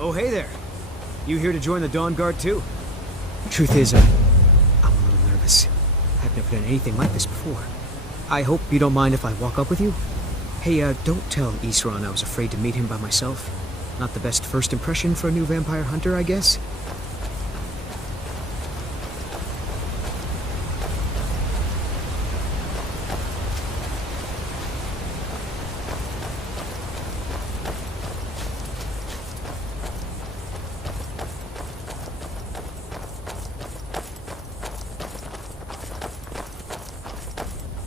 Oh, hey there. You here to join the Dawn Guard, too? Truth is, I'm a little nervous. I've never done anything like this before. I hope you don't mind if I walk up with you? Hey, don't tell Isran I was afraid to meet him by myself. Not the best first impression for a new vampire hunter, I guess?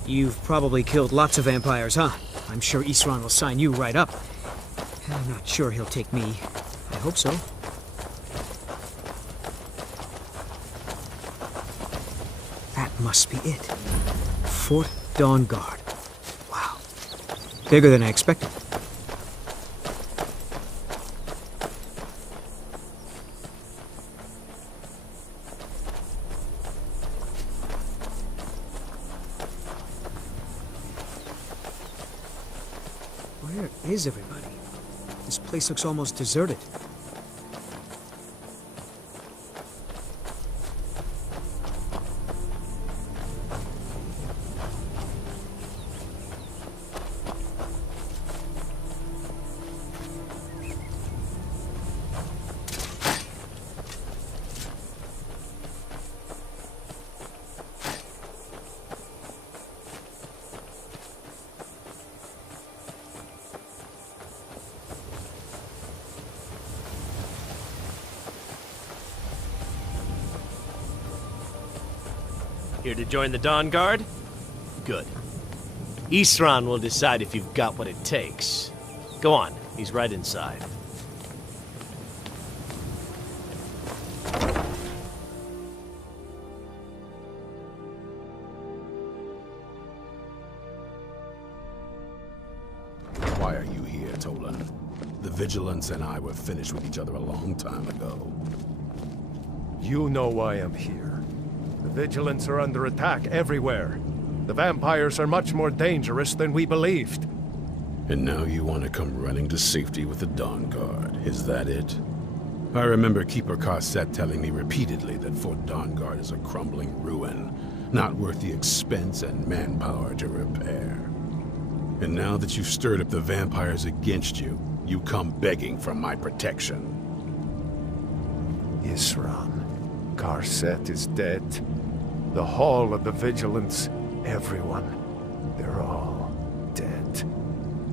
You've probably killed lots of vampires, huh? I'm sure Isran will sign you right up. I'm not sure he'll take me. I hope so. That must be it. Fort Dawn Guard. Wow. Bigger than I expected. Where is everybody? This place looks almost deserted. Here to join the Dawn Guard? Good. Isran will decide if you've got what it takes. Go on, he's right inside. Why are you here, Tolan? The Vigilance and I were finished with each other a long time ago. You know why I'm here. The Vigilants are under attack everywhere. The vampires are much more dangerous than we believed. And now you want to come running to safety with the Dawn Guard. Is that it? I remember Keeper Carset telling me repeatedly that Fort Dawn Guard is a crumbling ruin, not worth the expense and manpower to repair. And now that you've stirred up the vampires against you, you come begging for my protection. Isran. Carset is dead. The Hall of the Vigilance, everyone, they're all dead.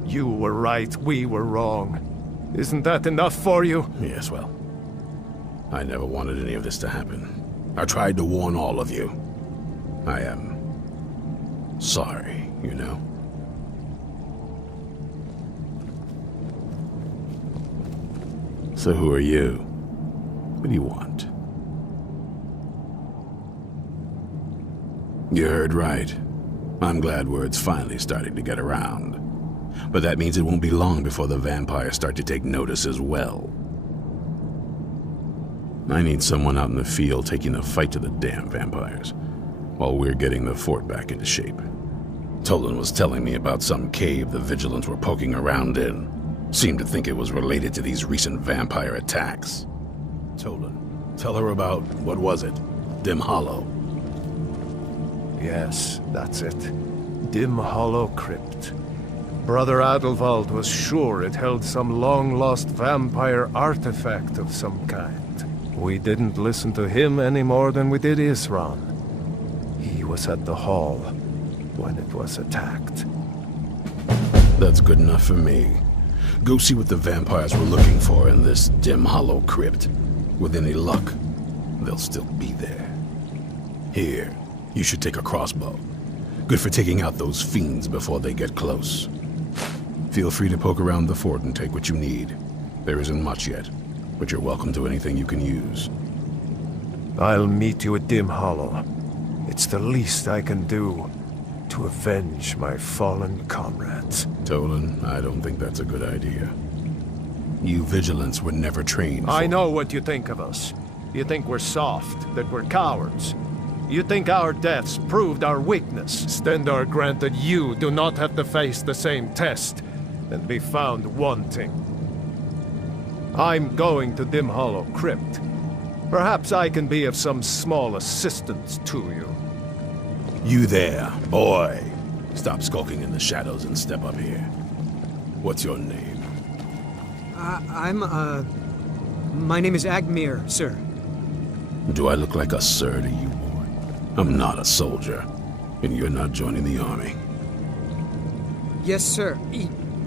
You were right, we were wrong. Isn't that enough for you? Yes, well, I never wanted any of this to happen. I tried to warn all of you. I am sorry, you know. So who are you? What do you want? You heard right. I'm glad word's finally starting to get around. But that means it won't be long before the vampires start to take notice as well. I need someone out in the field taking the fight to the damn vampires, while we're getting the fort back into shape. Tolan was telling me about some cave the Vigilants were poking around in. Seemed to think it was related to these recent vampire attacks. Tolan, tell her about, what was it? Dim Hollow. Yes, that's it. Dim Hollow Crypt. Brother Adelwald was sure it held some long-lost vampire artifact of some kind. We didn't listen to him any more than we did Isran. He was at the hall when it was attacked. That's good enough for me. Go see what the vampires were looking for in this Dim Hollow Crypt. With any luck, they'll still be there. Here. You should take a crossbow. Good for taking out those fiends before they get close. Feel free to poke around the fort and take what you need. There isn't much yet, but you're welcome to anything you can use. I'll meet you at Dim Hollow. It's the least I can do to avenge my fallen comrades. Tolan, I don't think that's a good idea. You Vigilants were never trained for... I know what you think of us. You think we're soft, that we're cowards. You think our deaths proved our weakness. Stendarr granted you do not have to face the same test and be found wanting. I'm going to Dim Hollow Crypt. Perhaps I can be of some small assistance to you. You there, boy. Stop skulking in the shadows and step up here. What's your name? My name is Agmir, sir. Do I look like a sir to you, boy? I'm not a soldier, and you're not joining the army. Yes, sir.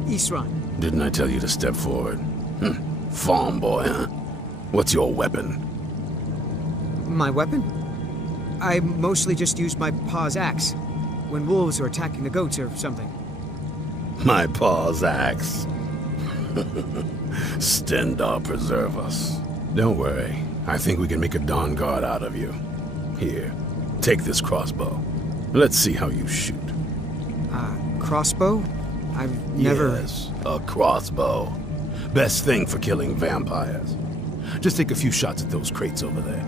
Isran. Didn't I tell you to step forward? Farm boy, huh? What's your weapon? My weapon? I mostly just use my paw's axe when wolves are attacking the goats or something. My paw's axe. Stendar preserve us. Don't worry. I think we can make a Dawn Guard out of you. Here, take this crossbow. Let's see how you shoot. Crossbow? I've never... Yes, a crossbow. Best thing for killing vampires. Just take a few shots at those crates over there.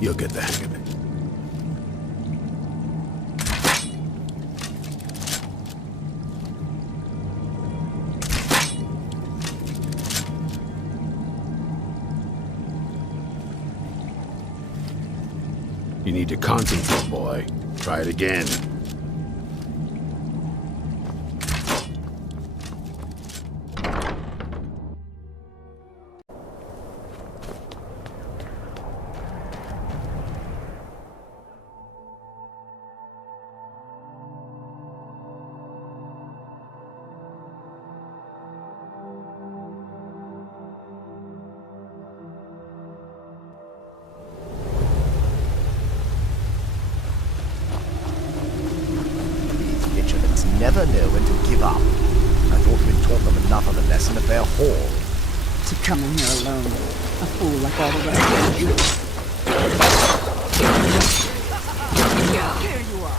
You'll get the hang of it. You need to concentrate, boy. Try it again. Never know when to give up. I thought we'd taught them enough of a lesson at their hall. To come in here alone, a fool like all the rest of you. Here you are.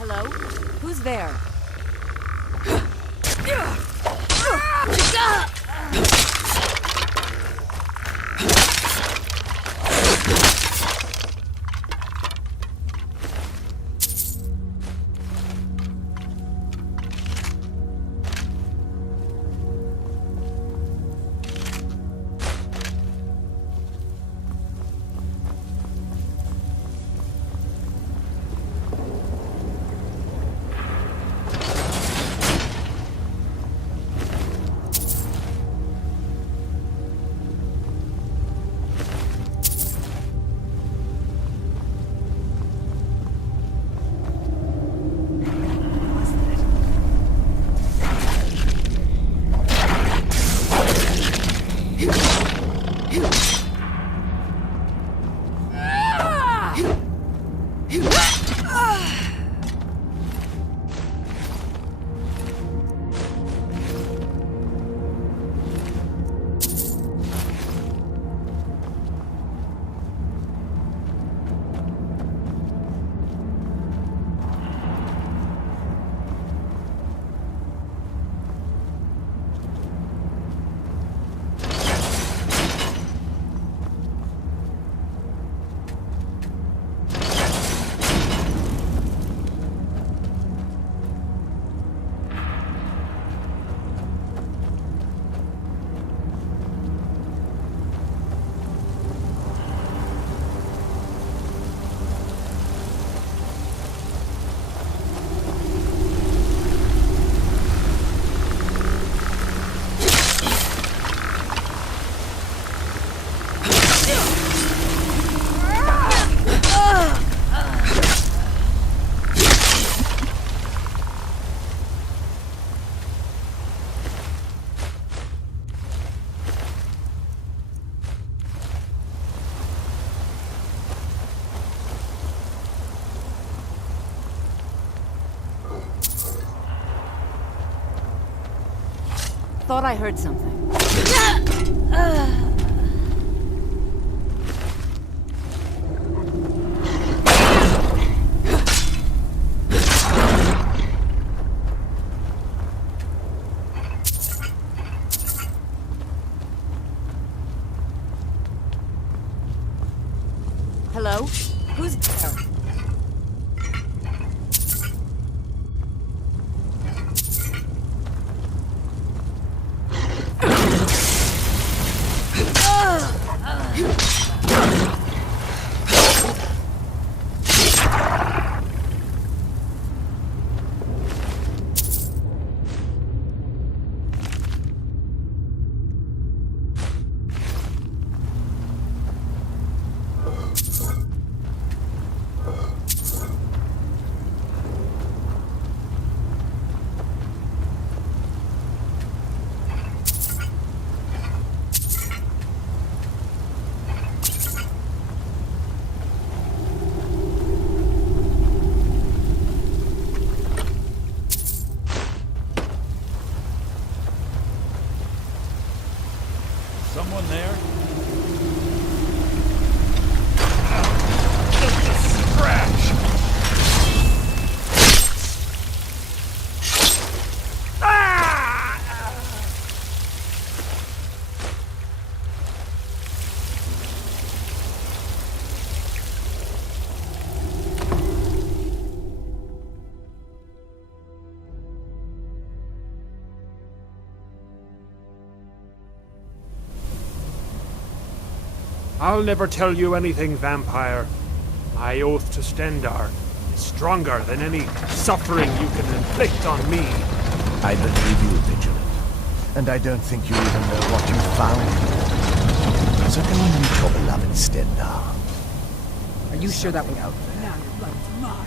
Hello? Who's there? thought I heard something. Hello? Who's there? Someone there? I'll never tell you anything, vampire. My oath to Stendar is stronger than any suffering you can inflict on me. I believe you, Vigilant. And I don't think you even know what you found. So go and meet your beloved Stendar. Are you sure that was out there? Now your blood is mine.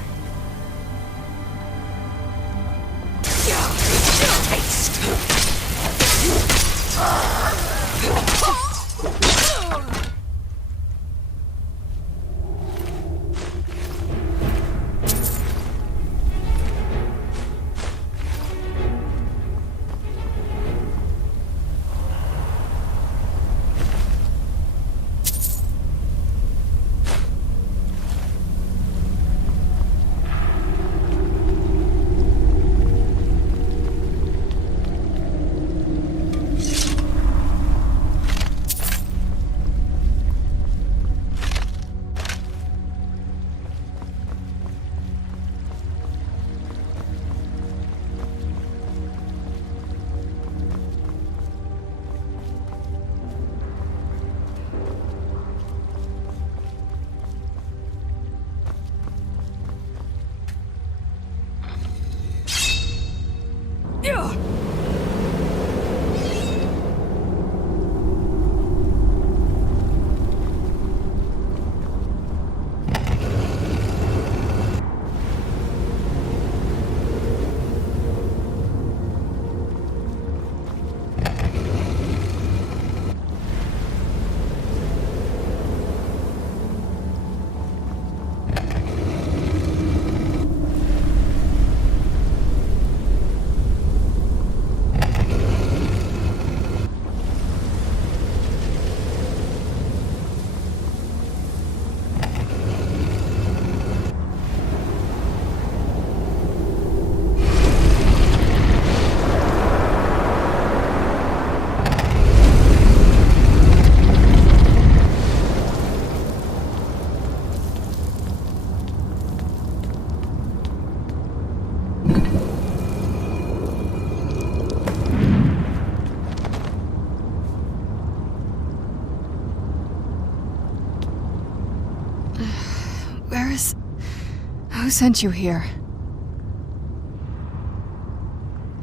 Who sent you here?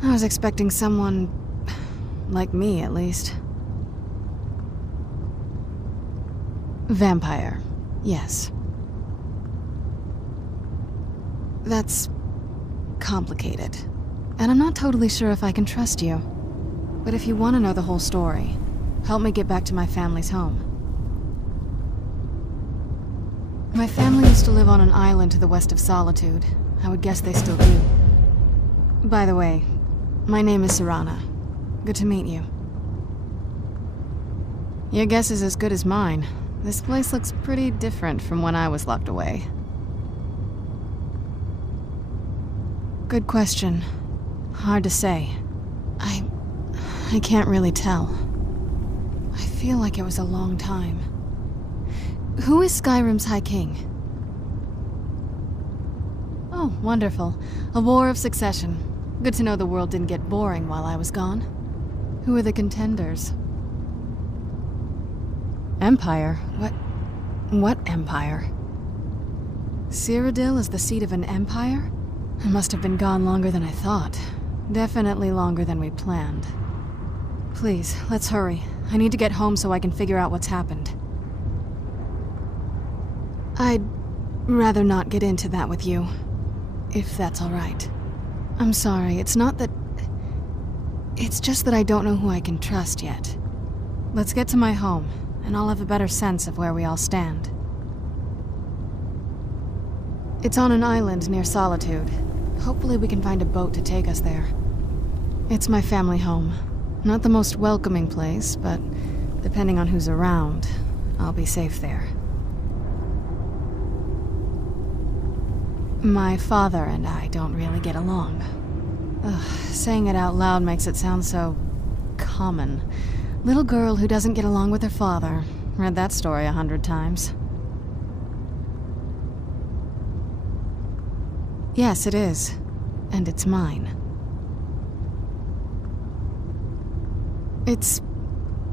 I was expecting someone like me, at least. Vampire, yes. That's complicated. And I'm not totally sure if I can trust you. But if you want to know the whole story, help me get back to my family's home. My family used to live on an island to the west of Solitude. I would guess they still do. By the way, my name is Serana. Good to meet you. Your guess is as good as mine. This place looks pretty different from when I was locked away. Good question. Hard to say. I can't really tell. I feel like it was a long time. Who is Skyrim's High King? Oh, wonderful. A war of succession. Good to know the world didn't get boring while I was gone. Who are the contenders? Empire? What empire? Cyrodiil is the seat of an empire? I must have been gone longer than I thought. Definitely longer than we planned. Please, let's hurry. I need to get home so I can figure out what's happened. I'd rather not get into that with you, if that's all right. I'm sorry, it's not that... It's just that I don't know who I can trust yet. Let's get to my home, and I'll have a better sense of where we all stand. It's on an island near Solitude. Hopefully we can find a boat to take us there. It's my family home. Not the most welcoming place, but depending on who's around, I'll be safe there. My father and I don't really get along. Ugh, saying it out loud makes it sound so... common. Little girl who doesn't get along with her father. Read that story 100 times. Yes, it is. And it's mine. It's...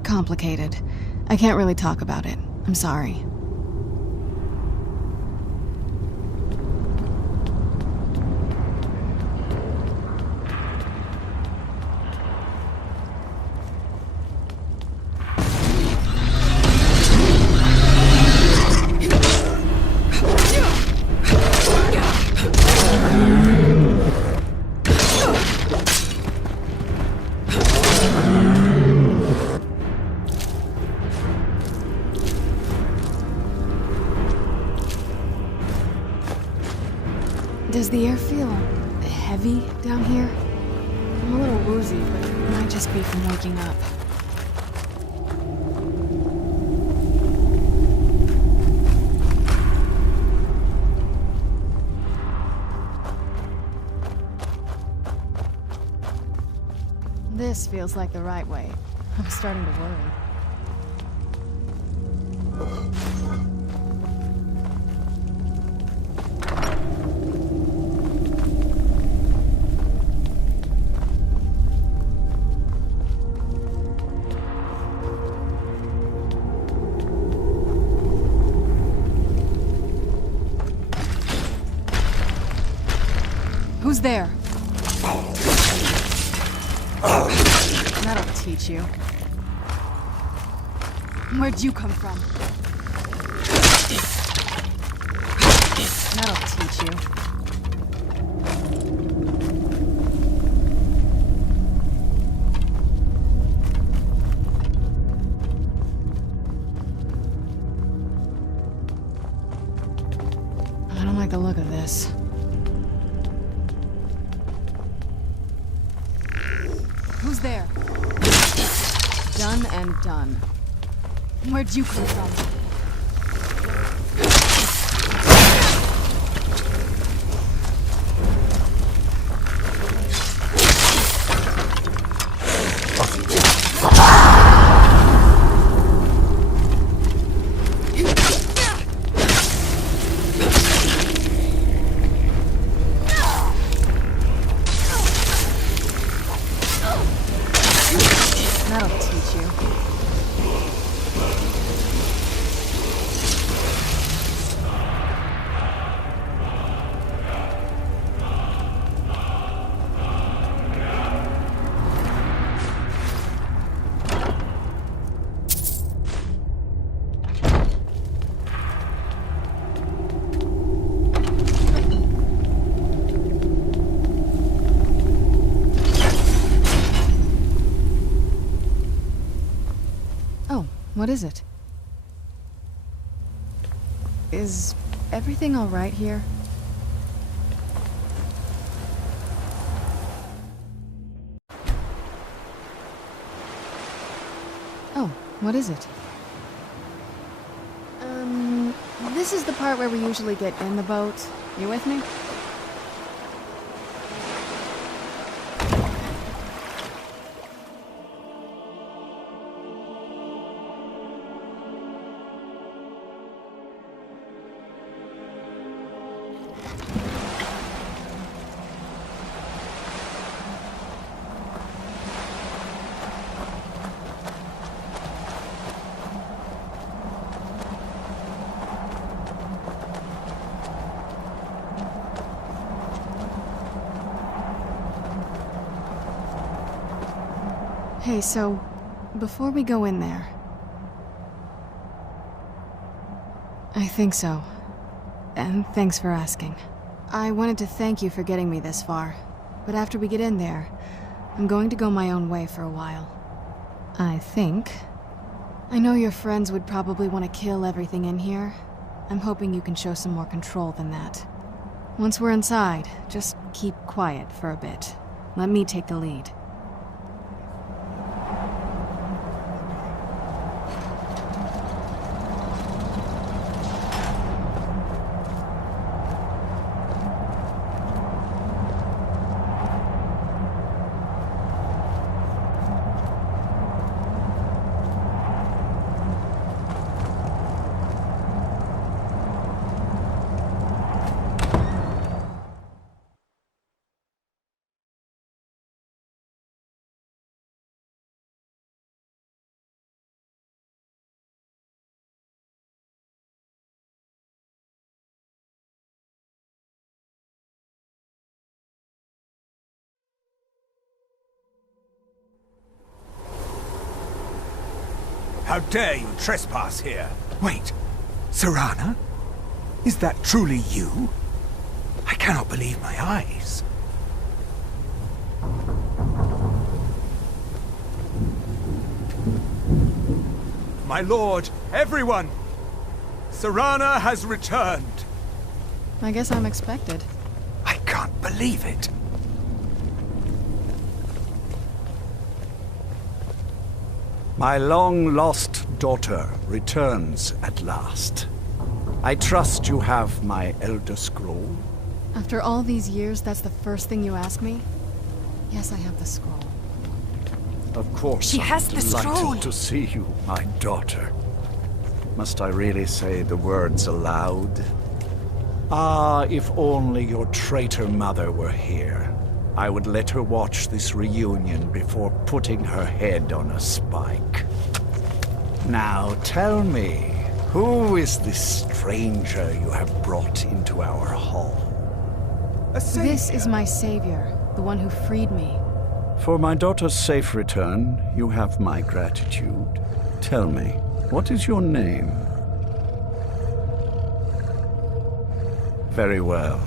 complicated. I can't really talk about it. I'm sorry. Does the air feel heavy down here? I'm a little woozy, but it might just be from waking up. This feels like the right way. I'm starting to worry. Who's there? That'll teach you. Where'd you come from? That'll teach you. I don't like the look of this. Who's there? Done and done. Where'd you come from? That'll teach you. What is it? Is everything all right here? What is it? This is the part where we usually get in the boat. You with me? Hey, so, before we go in there... I think so. And thanks for asking. I wanted to thank you for getting me this far, but after we get in there, I'm going to go my own way for a while. I think. I know your friends would probably want to kill everything in here. I'm hoping you can show some more control than that. Once we're inside, just keep quiet for a bit. Let me take the lead. How dare you trespass here? Wait, Serana? Is that truly you? I cannot believe my eyes. My lord, everyone! Serana has returned! I guess I'm expected. I can't believe it. My long-lost daughter returns at last. I trust you have my Elder Scroll. After all these years, that's the first thing you ask me? Yes, I have the scroll. Of course, She has I'm the delighted scroll. to see you, my daughter. Must I really say the words aloud? Ah, if only your traitor mother were here. I would let her watch this reunion before putting her head on a spike. Now tell me, who is this stranger you have brought into our hall? This is my savior, the one who freed me. For my daughter's safe return, you have my gratitude. Tell me, what is your name? Very well.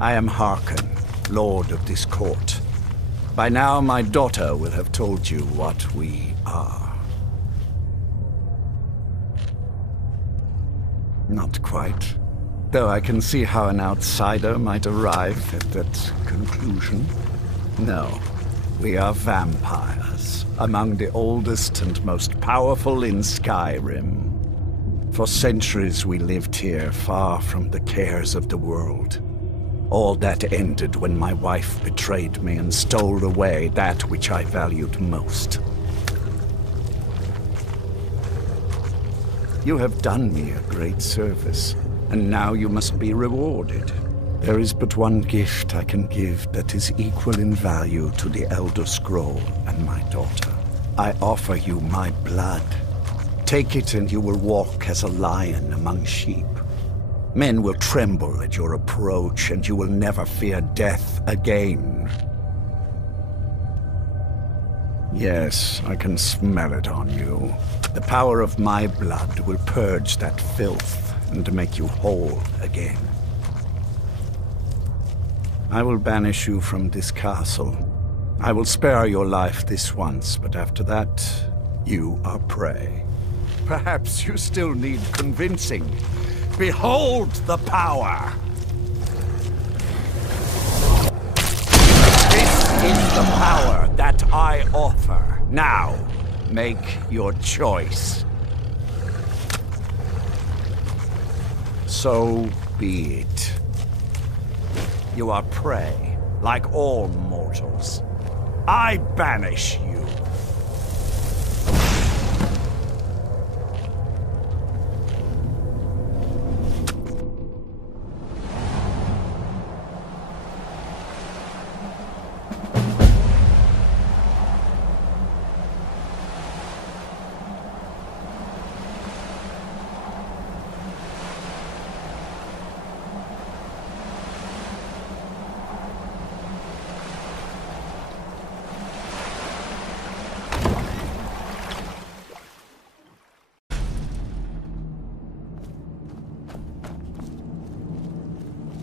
I am Harkon, Lord of this court. By now, my daughter will have told you what we are. Not quite. Though I can see how an outsider might arrive at that conclusion. No, we are vampires, among the oldest and most powerful in Skyrim. For centuries we lived here, far from the cares of the world. All that ended when my wife betrayed me and stole away that which I valued most. You have done me a great service, and now you must be rewarded. There is but one gift I can give that is equal in value to the Elder Scroll and my daughter. I offer you my blood. Take it and you will walk as a lion among sheep. Men will tremble at your approach, and you will never fear death again. Yes, I can smell it on you. The power of my blood will purge that filth and make you whole again. I will banish you from this castle. I will spare your life this once, but after that, you are prey. Perhaps you still need convincing. Behold the power! This is the power that I offer. Now, Make your choice. So be it. You are prey, like all mortals. I banish you.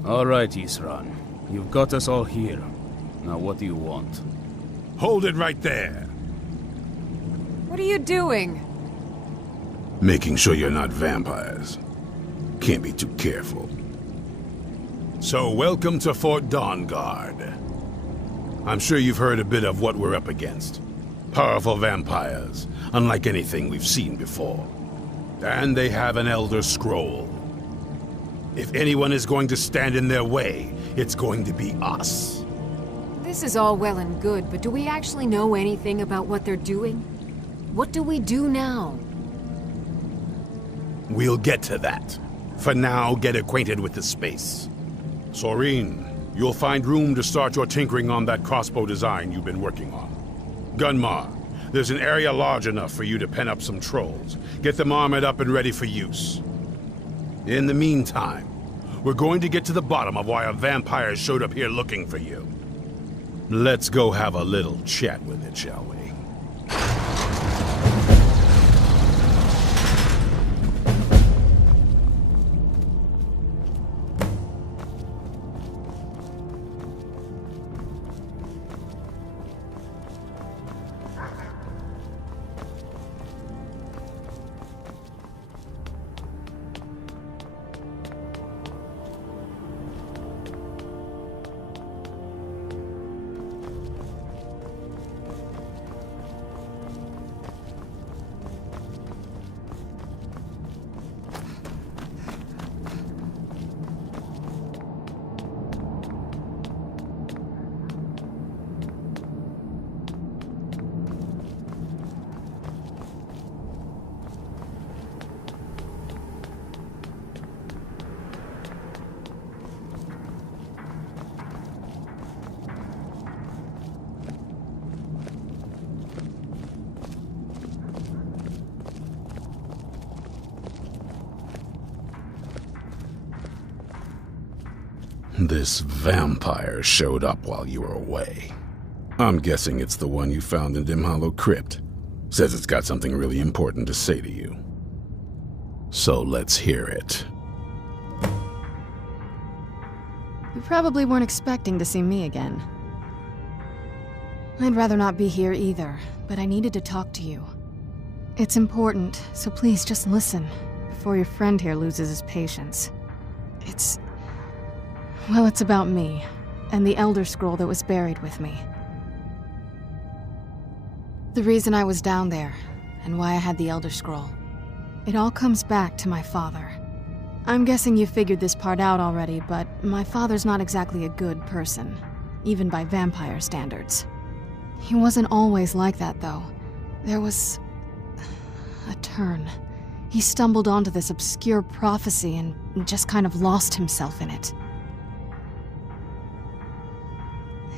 All right, Isran. You've got us all here. Now what do you want? Hold it right there. What are you doing? Making sure you're not vampires. Can't be too careful. So, welcome to Fort Dawnguard. I'm sure you've heard a bit of what we're up against. Powerful vampires, unlike anything we've seen before. And they have an Elder Scroll. If anyone is going to stand in their way, it's going to be us. This is all well and good, but do we actually know anything about what they're doing? What do we do now? We'll get to that. For now, get acquainted with the space. Soreen, you'll find room to start your tinkering on that crossbow design you've been working on. Gunmar, there's an area large enough for you to pen up some trolls. Get them armored up and ready for use. In the meantime, we're going to get to the bottom of why a vampire showed up here looking for you. Let's go have a little chat with it, shall we? This vampire showed up while you were away. I'm guessing it's the one you found in Dim Hollow Crypt. Says it's got something really important to say to you. So let's hear it. You probably weren't expecting to see me again. I'd rather not be here either, but I needed to talk to you. It's important, so please just listen, before your friend here loses his patience. Well, it's about me, and the Elder Scroll that was buried with me. The reason I was down there, and why I had the Elder Scroll. It all comes back to my father. I'm guessing you figured this part out already, but my father's not exactly a good person, even by vampire standards. He wasn't always like that, though. There was a turn. He stumbled onto this obscure prophecy and just kind of lost himself in it.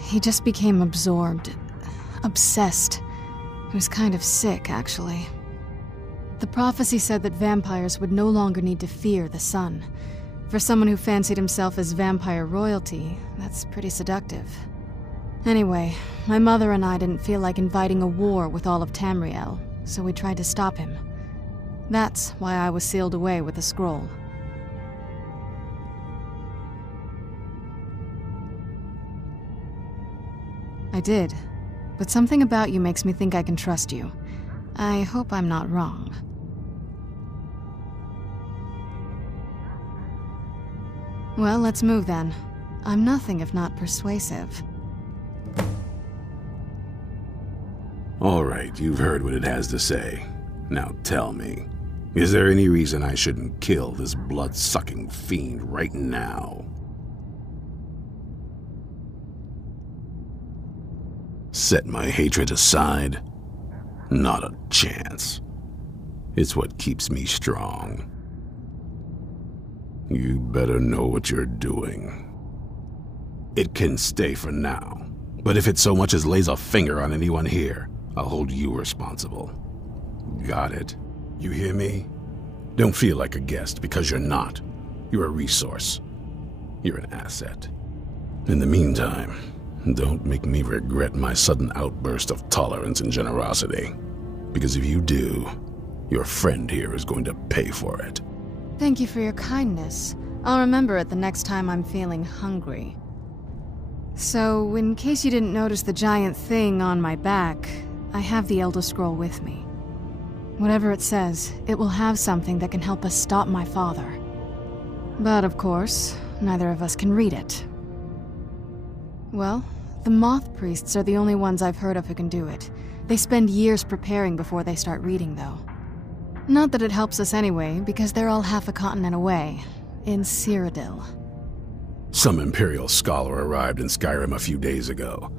He just became absorbed, obsessed. He was kind of sick, actually. The prophecy said that vampires would no longer need to fear the sun. For someone who fancied himself as vampire royalty, that's pretty seductive. Anyway, my mother and I didn't feel like inviting a war with all of Tamriel, so we tried to stop him. That's why I was sealed away with the scroll. I did, but something about you makes me think I can trust you. I hope I'm not wrong. Well, let's move then. I'm nothing if not persuasive. All right, you've heard what it has to say. Now tell me, is there any reason I shouldn't kill this blood-sucking fiend right now? Set my hatred aside? Not a chance. It's what keeps me strong. You better know what you're doing. It can stay for now, but if it so much as lays a finger on anyone here, I'll hold you responsible. Got it? You hear me? Don't feel like a guest, because you're not. You're a resource. You're an asset. In the meantime, don't make me regret my sudden outburst of tolerance and generosity. Because if you do, your friend here is going to pay for it. Thank you for your kindness. I'll remember it the next time I'm feeling hungry. So, in case you didn't notice the giant thing on my back, I have the Elder Scroll with me. Whatever it says, it will have something that can help us stop my father. But of course, neither of us can read it. Well, the Moth Priests are the only ones I've heard of who can do it. They spend years preparing before they start reading, though. Not that it helps us anyway, because they're all half a continent away, in Cyrodiil. Some Imperial scholar arrived in Skyrim a few days ago.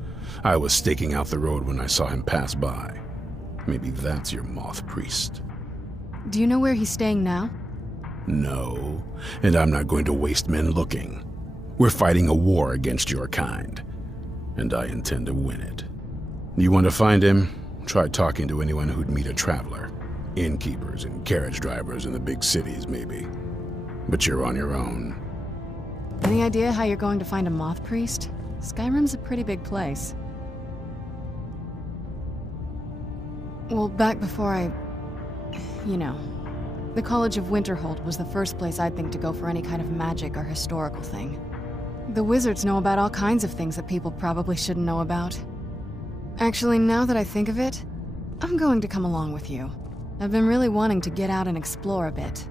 I was staking out the road when I saw him pass by. Maybe that's your Moth Priest. Do you know where he's staying now? No, and I'm not going to waste men looking. We're fighting a war against your kind, and I intend to win it. You want to find him? Try talking to anyone who'd meet a traveler. Innkeepers and carriage drivers in the big cities, maybe. But you're on your own. Any idea how you're going to find a Moth Priest? Skyrim's a pretty big place. Well, back before the College of Winterhold was the first place I'd think to go for any kind of magic or historical thing. The wizards know about all kinds of things that people probably shouldn't know about. Actually, now that I think of it, I'm going to come along with you. I've been really wanting to get out and explore a bit.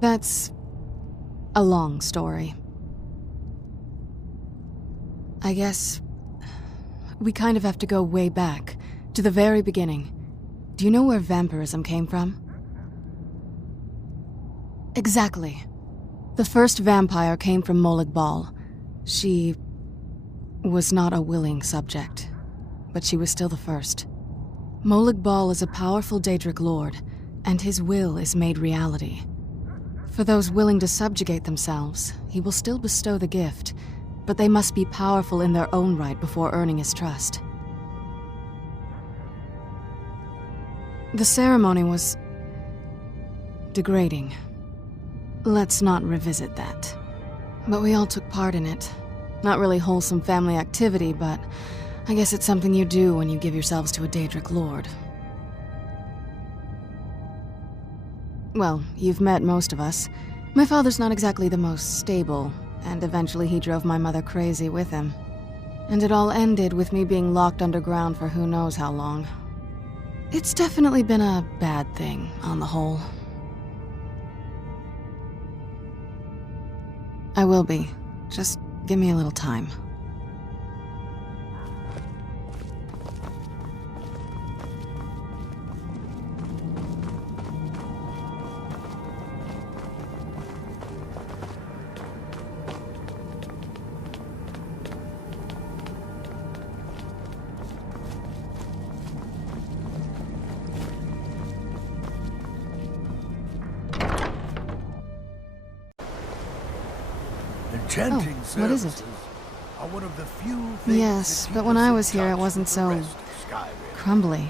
That's a long story. I guess we kind of have to go way back, to the very beginning. Do you know where vampirism came from? Exactly. The first vampire came from Molag Bal. She was not a willing subject, but she was still the first. Molag Bal is a powerful Daedric lord, and his will is made reality. For those willing to subjugate themselves, he will still bestow the gift, but they must be powerful in their own right before earning his trust. The ceremony was degrading. Let's not revisit that. But we all took part in it. Not really wholesome family activity, but I guess it's something you do when you give yourselves to a Daedric lord. Well, you've met most of us. My father's not exactly the most stable, and eventually he drove my mother crazy with him. And it all ended with me being locked underground for who knows how long. It's definitely been a bad thing, on the whole. I will be. Just give me a little time. What is it? Yes, but when I was here, it wasn't so crumbly.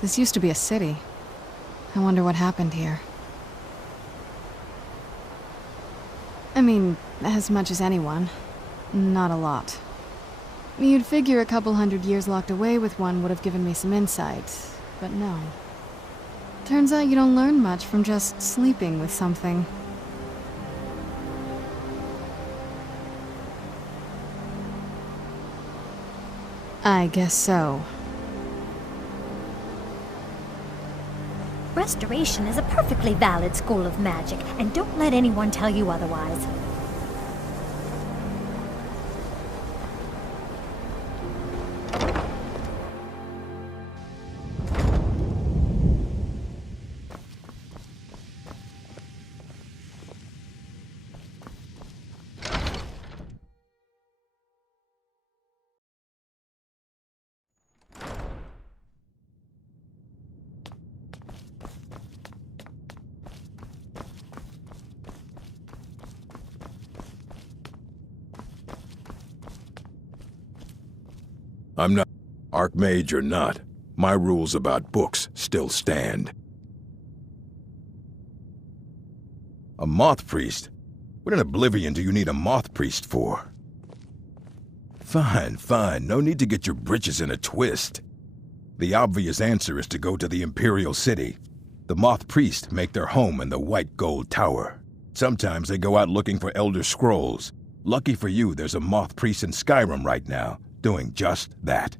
This used to be a city. I wonder what happened here. I mean, as much as anyone. Not a lot. You'd figure a couple hundred years locked away with one would have given me some insight, but no. Turns out you don't learn much from just sleeping with something. I guess so. Restoration is a perfectly valid school of magic, and don't let anyone tell you otherwise. I'm not... Archmage or not, my rules about books still stand. A moth priest? What in Oblivion do you need a moth priest for? Fine, fine. No need to get your britches in a twist. The obvious answer is to go to the Imperial City. The moth priests make their home in the White Gold Tower. Sometimes they go out looking for Elder Scrolls. Lucky for you, there's a moth priest in Skyrim right now, doing just that.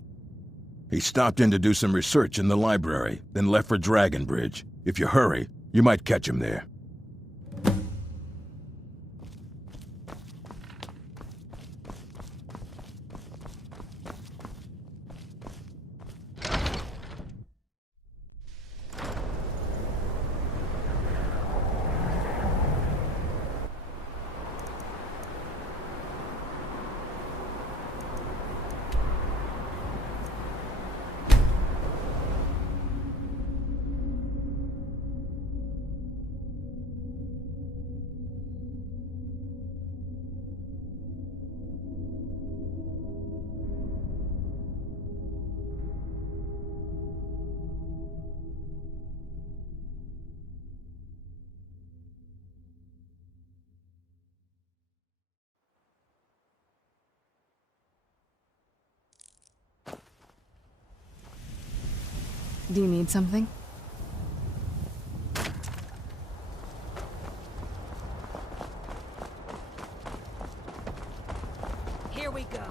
He stopped in to do some research in the library, then left for Dragonbridge. If you hurry, you might catch him there. Do you need something? Here we go.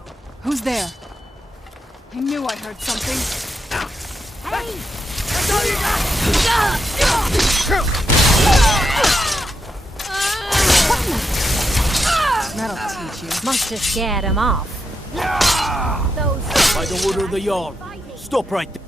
Who's there? I knew I heard something. Hey! That's all you got! That'll teach you. Must have scared him off. Those... By the order of the Jarl. Stop right there.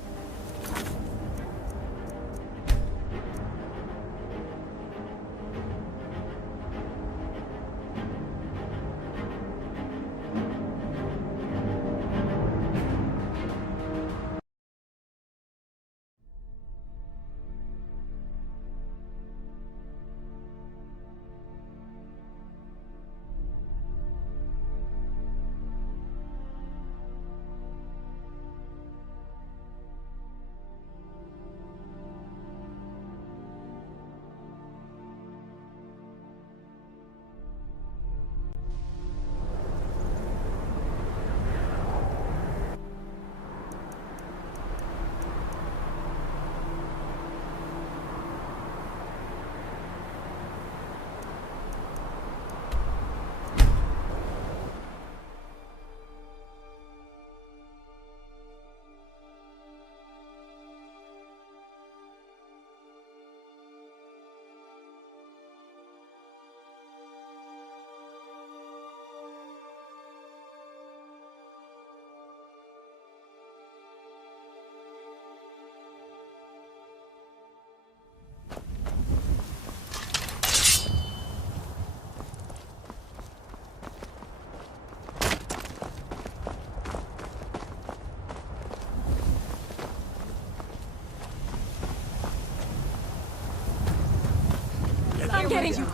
I'm getting you.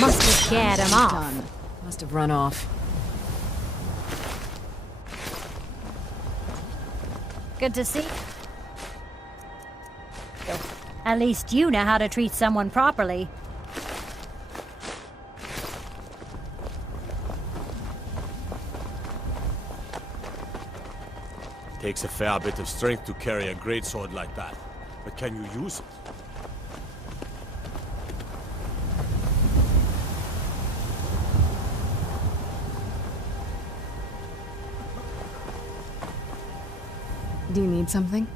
Must have scared him off. Done. Must have run off. Good to see. At least you know how to treat someone properly. Takes a fair bit of strength to carry a greatsword like that. But can you use it? Do you need something?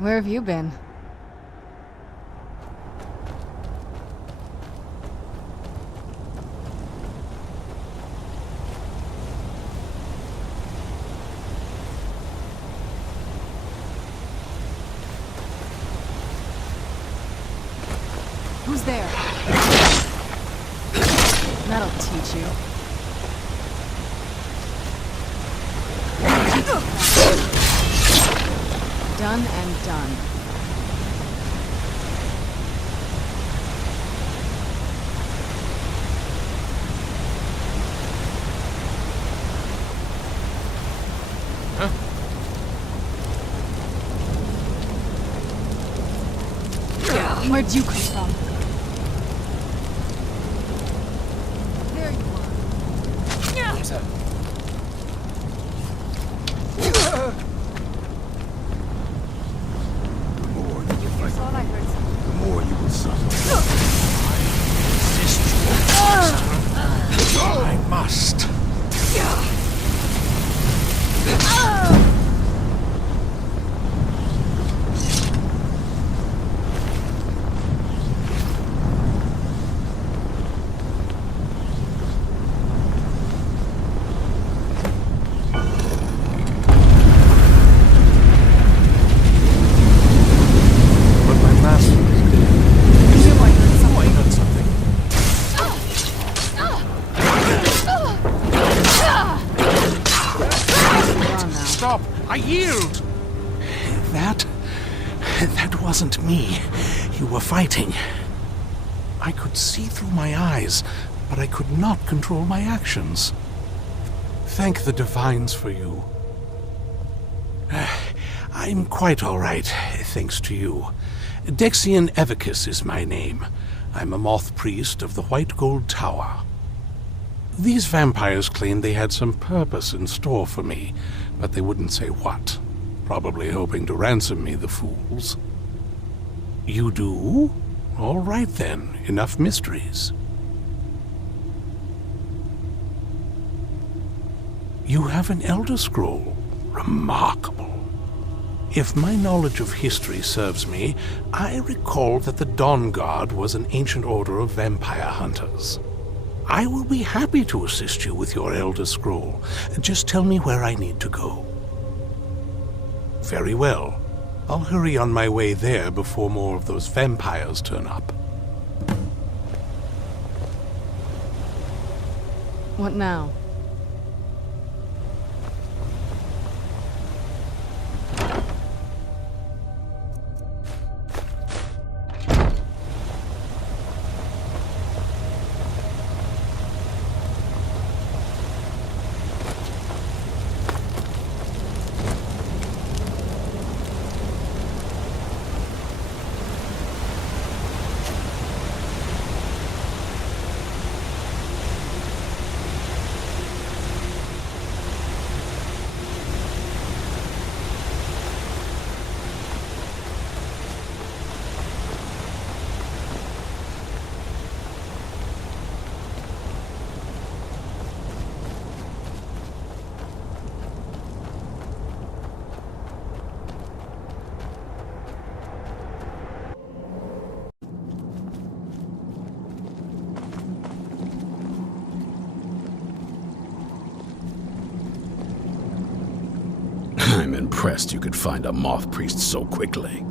Where have you been? Who's there? That'll teach you. Done and done. Where'd you come from? There you are. The more you will suffer. I must. Stop! I yield! That wasn't me. You were fighting. I could see through my eyes, but I could not control my actions. Thank the Divines for you. I'm quite all right, thanks to you. Dexian Evicus is my name. I'm a moth priest of the White Gold Tower. These vampires claimed they had some purpose in store for me, but they wouldn't say what. Probably hoping to ransom me, the fools. You do? All right then, enough mysteries. You have an Elder Scroll. Remarkable. If my knowledge of history serves me, I recall that the Dawn Guard was an ancient order of vampire hunters. I will be happy to assist you with your Elder Scroll. Just tell me where I need to go. Very well. I'll hurry on my way there before more of those vampires turn up. What now? I'm impressed you could find a moth priest so quickly.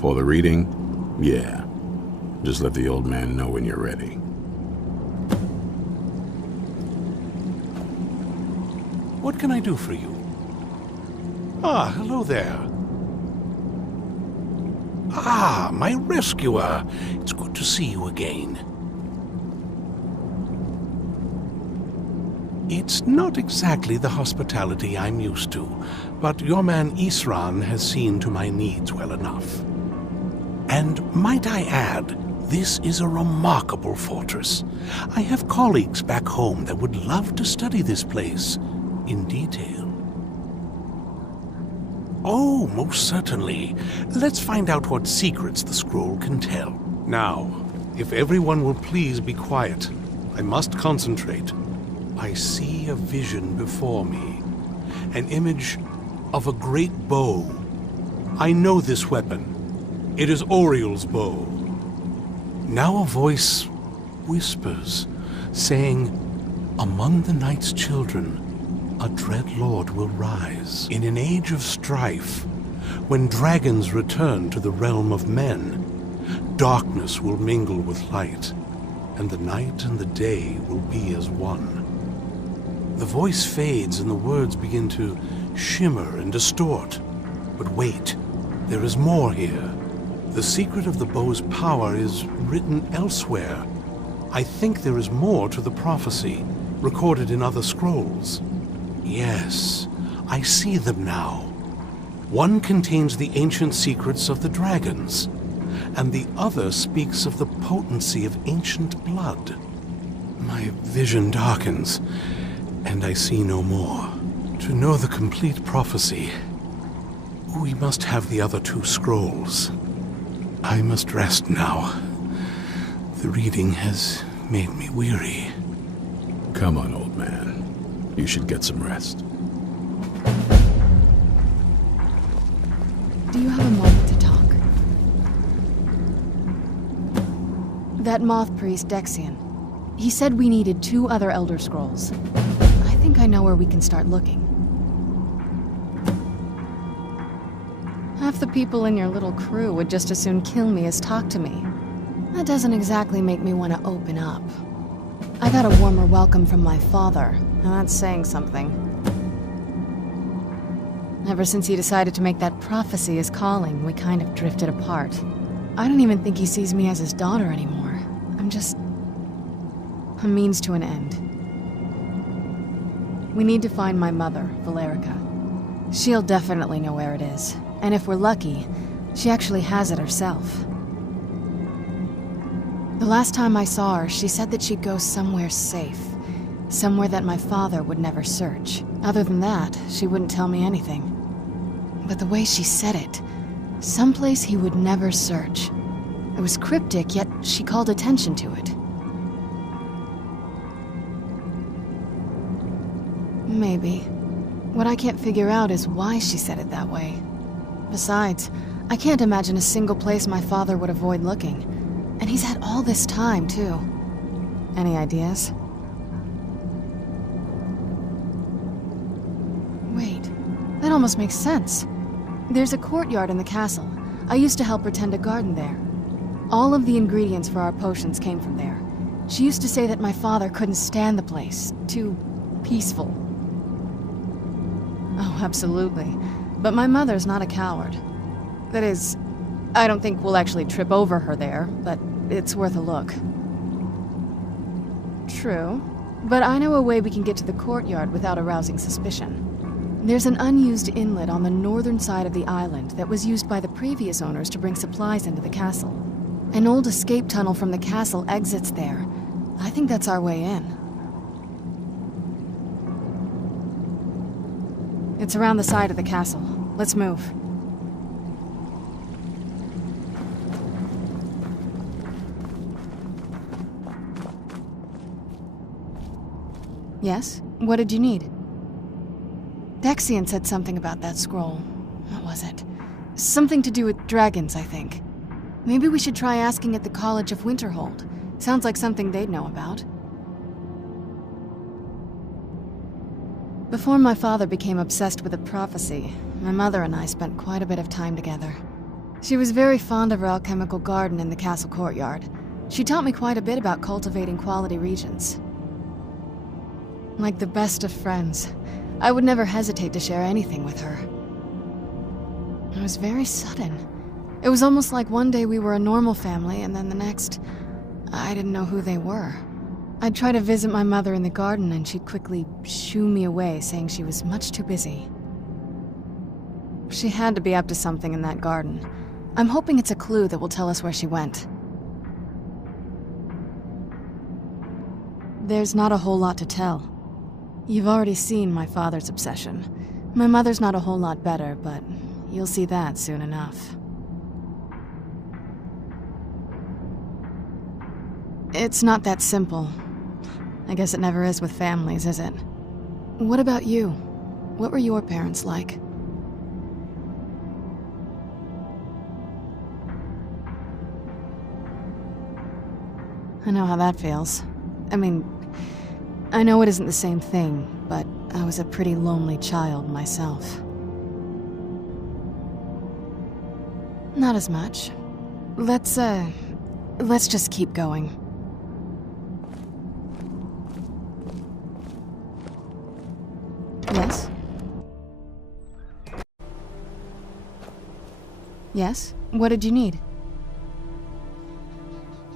For the reading? Yeah. Just let the old man know when you're ready. What can I do for you? Ah, hello there. Ah, my rescuer. It's good to see you again. It's not exactly the hospitality I'm used to, but your man Isran has seen to my needs well enough. And might I add, this is a remarkable fortress. I have colleagues back home that would love to study this place in detail. Oh, most certainly. Let's find out what secrets the scroll can tell. Now, if everyone will please be quiet, I must concentrate. I see a vision before me, an image of a great bow. I know this weapon. It is Oriel's bow. Now a voice whispers, saying, "Among the night's children, a dread lord will rise. In an age of strife, when dragons return to the realm of men, darkness will mingle with light, and the night and the day will be as one." The voice fades and the words begin to shimmer and distort. But wait, there is more here. The secret of the bow's power is written elsewhere. I think there is more to the prophecy, recorded in other scrolls. Yes, I see them now. One contains the ancient secrets of the dragons, and the other speaks of the potency of ancient blood. My vision darkens, and I see no more. To know the complete prophecy, we must have the other two scrolls. I must rest now. The reading has made me weary. Come on, old man. You should get some rest. Do you have a moment to talk? That moth priest, Dexian. He said we needed 2 other Elder Scrolls. I think I know where we can start looking. Half the people in your little crew would just as soon kill me as talk to me. That doesn't exactly make me want to open up. I got a warmer welcome from my father, and that's saying something. Ever since he decided to make that prophecy his calling, we kind of drifted apart. I don't even think he sees me as his daughter anymore. I'm just a means to an end. We need to find my mother, Valerica. She'll definitely know where it is. And if we're lucky, she actually has it herself. The last time I saw her, she said that she'd go somewhere safe. Somewhere that my father would never search. Other than that, she wouldn't tell me anything. But the way she said it, someplace he would never search. It was cryptic, yet she called attention to it. Maybe. What I can't figure out is why she said it that way. Besides, I can't imagine a single place my father would avoid looking. And he's had all this time, too. Any ideas? Wait, that almost makes sense. There's a courtyard in the castle. I used to help her tend a garden there. All of the ingredients for our potions came from there. She used to say that my father couldn't stand the place. Too peaceful. Oh, absolutely. But my mother's not a coward. That is, I don't think we'll actually trip over her there, but it's worth a look. True, but I know a way we can get to the courtyard without arousing suspicion. There's an unused inlet on the northern side of the island that was used by the previous owners to bring supplies into the castle. An old escape tunnel from the castle exits there. I think that's our way in. It's around the side of the castle. Let's move. Yes? What did you need? Dexian said something about that scroll. What was it? Something to do with dragons, I think. Maybe we should try asking at the College of Winterhold. Sounds like something they'd know about. Before my father became obsessed with a prophecy, my mother and I spent quite a bit of time together. She was very fond of her alchemical garden in the castle courtyard. She taught me quite a bit about cultivating quality regions. Like the best of friends, I would never hesitate to share anything with her. It was very sudden. It was almost like one day we were a normal family, and then the next, I didn't know who they were. I'd try to visit my mother in the garden, and she'd quickly shoo me away, saying she was much too busy. She had to be up to something in that garden. I'm hoping it's a clue that will tell us where she went. There's not a whole lot to tell. You've already seen my father's obsession. My mother's not a whole lot better, but you'll see that soon enough. It's not that simple. I guess it never is with families, is it? What about you? What were your parents like? I know how that feels. I mean, I know it isn't the same thing, but I was a pretty lonely child myself. Not as much. Let's just keep going. Yes? Yes? What did you need?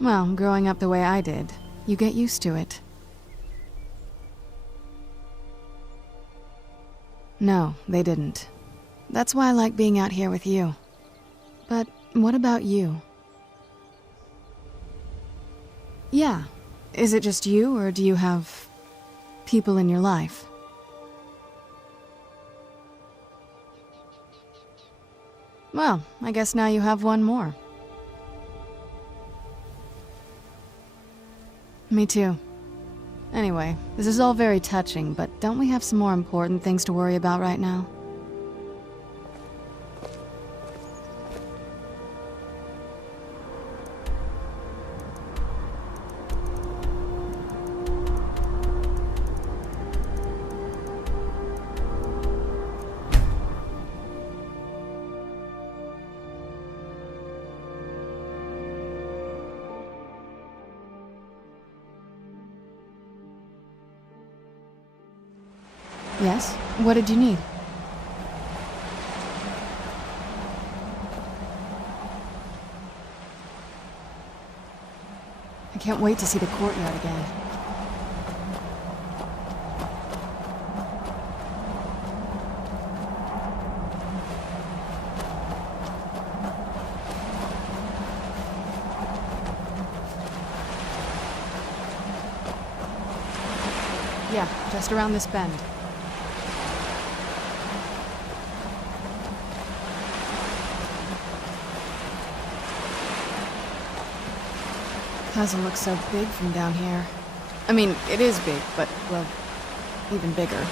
Well, growing up the way I did, you get used to it. No, they didn't. That's why I like being out here with you. But what about you? Yeah. Is it just you, or do you have people in your life? Well, I guess now you have one more. Me too. Anyway, this is all very touching, but don't we have some more important things to worry about right now? Yes? What did you need? I can't wait to see the courtyard again. Yeah, just around this bend. Doesn't look so big from down here. I mean, it is big, but, well, even bigger.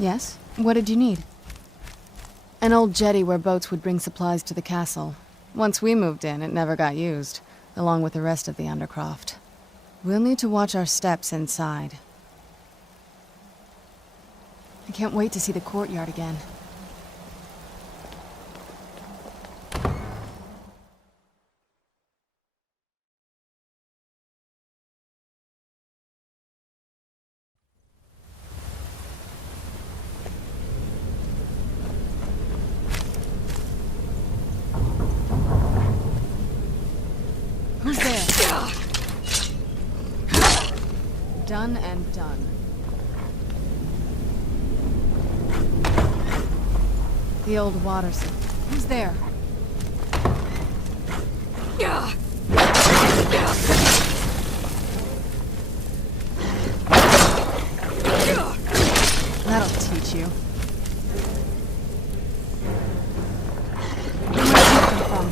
Yes? What did you need? An old jetty where boats would bring supplies to the castle. Once we moved in, it never got used, along with the rest of the Undercroft. We'll need to watch our steps inside. I can't wait to see the courtyard again. Who's there? Done and done. The old Watterson. Who's there? That'll teach you. Where might you come from?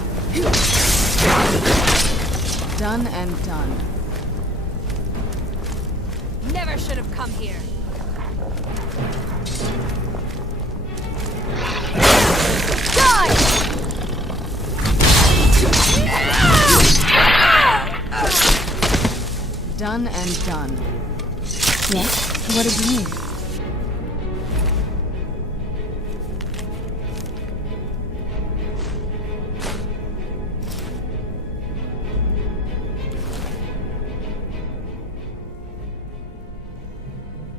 Done and done. Never should have come here. Die! one and done. Yes? What did you need?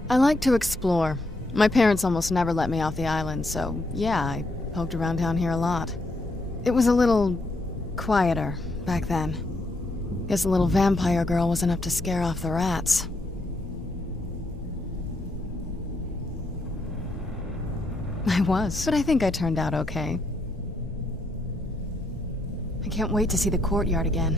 I like to explore. My parents almost never let me off the island, so yeah, I poked around down here a lot. It was a little quieter back then. Guess a little vampire girl was enough to scare off the rats. I was, but I think I turned out okay. I can't wait to see the courtyard again.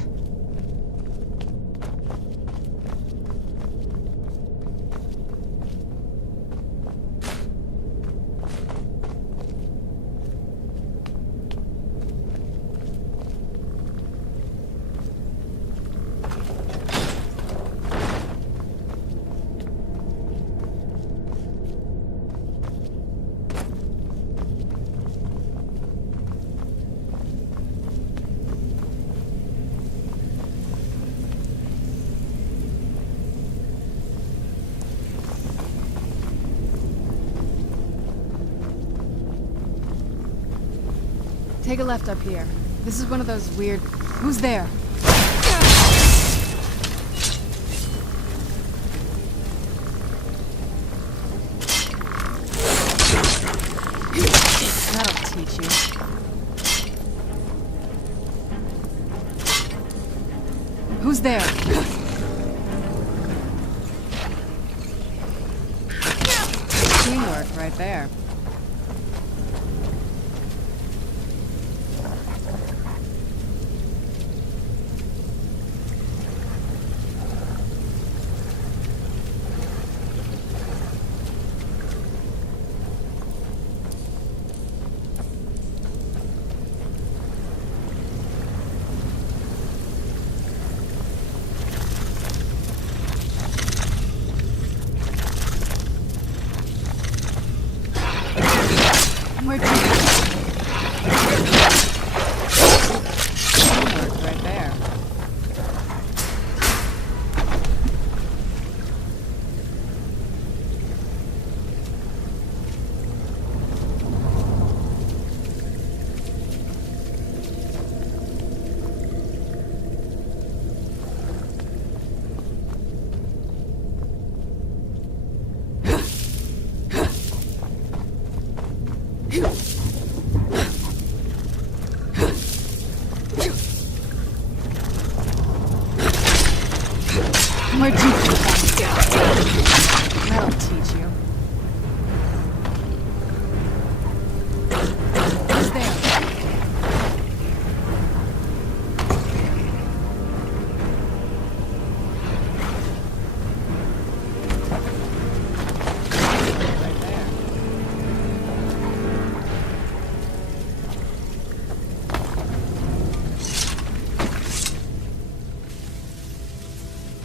Take a left up here. This is one of those weird... Who's there? That'll teach you. Who's there? Teamwork right there. Where'd you go? Teamwork right there. Where'd you go? That'll teach you. Who's there? Right there.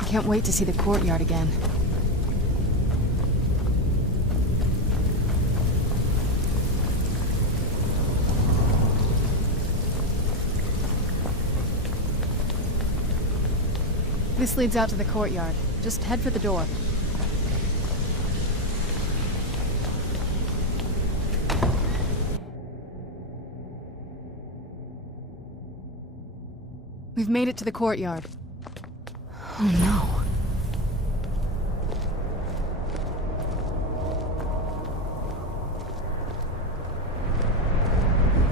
I can't wait to see the courtyard again. This leads out to the courtyard. Just head for the door. We've made it to the courtyard. Oh no.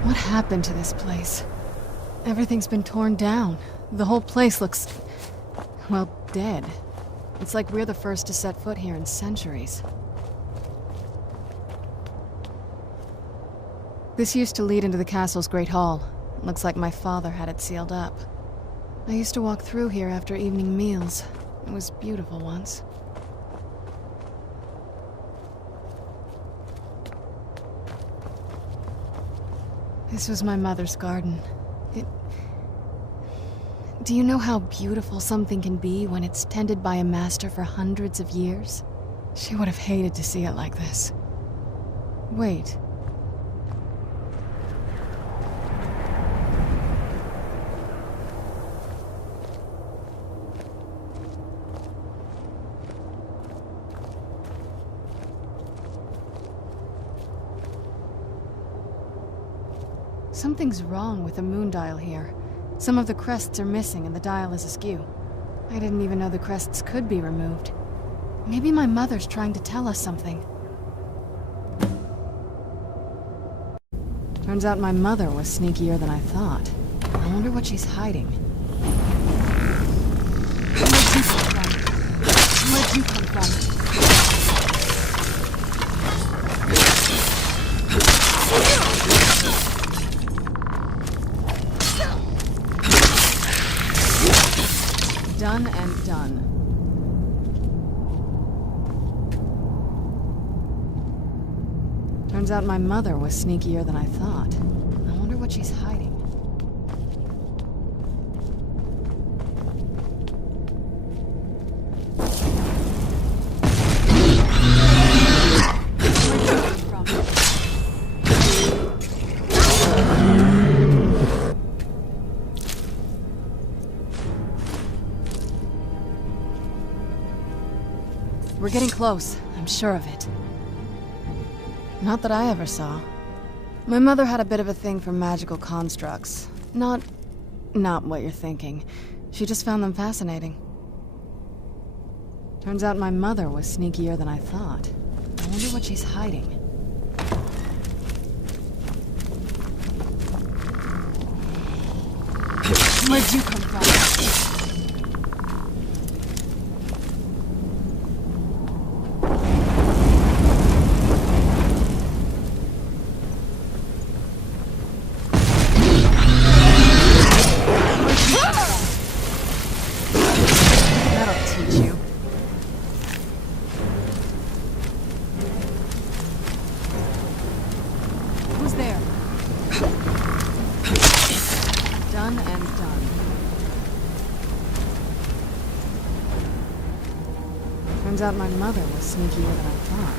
What happened to this place? Everything's been torn down. The whole place looks, well, dead. It's like we're the first to set foot here in centuries. This used to lead into the castle's great hall. Looks like my father had it sealed up. I used to walk through here after evening meals. It was beautiful once. This was my mother's garden. Do you know how beautiful something can be when it's tended by a master for hundreds of years? She would have hated to see it like this. Wait. Something's wrong with the moon dial here. Some of the crests are missing and the dial is askew. I didn't even know the crests could be removed. Maybe my mother's trying to tell us something. Turns out my mother was sneakier than I thought. I wonder what she's hiding. Where'd you come from? Done and done. Turns out my mother was sneakier than I thought. I wonder what she's hiding. We're getting close, I'm sure of it. Not that I ever saw. My mother had a bit of a thing for magical constructs. Not what you're thinking. She just found them fascinating. Turns out my mother was sneakier than I thought. I wonder what she's hiding. Where'd you come from? Turns out my mother was sneakier than I thought.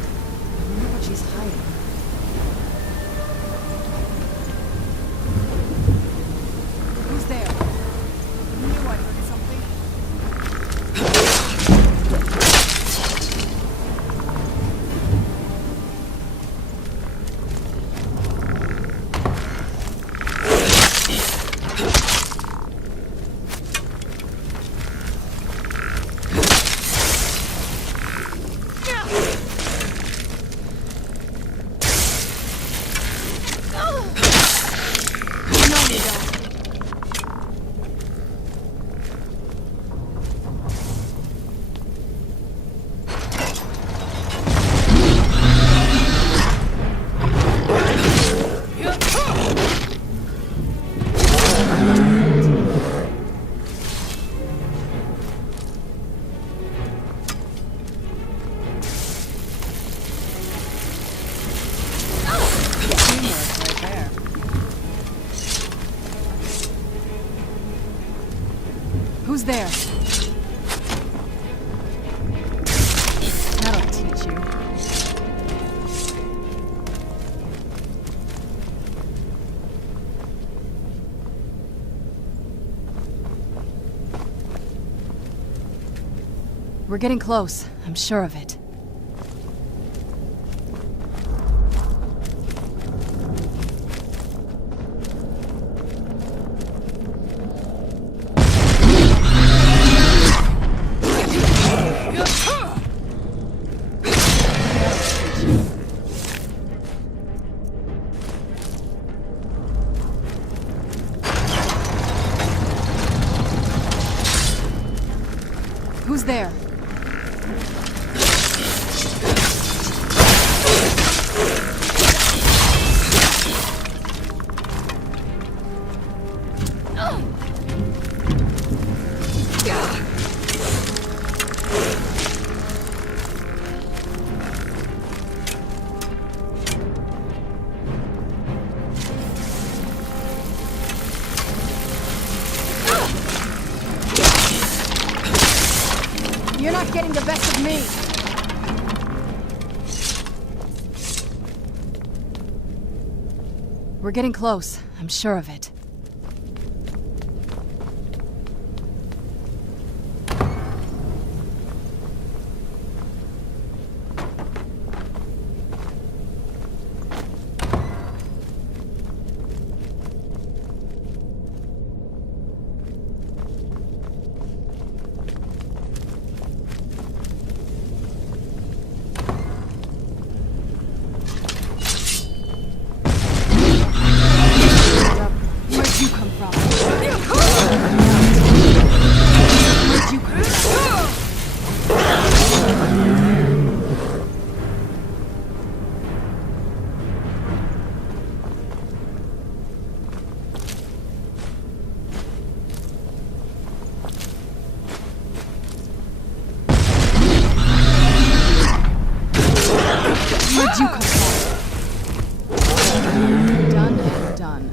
I wonder what she's hiding. Who's there? I knew I'd heard something. Who's there? That'll teach you. We're getting close, I'm sure of it. Who's there? You're not getting the best of me! We're getting close, I'm sure of it. did you come from? Done and done.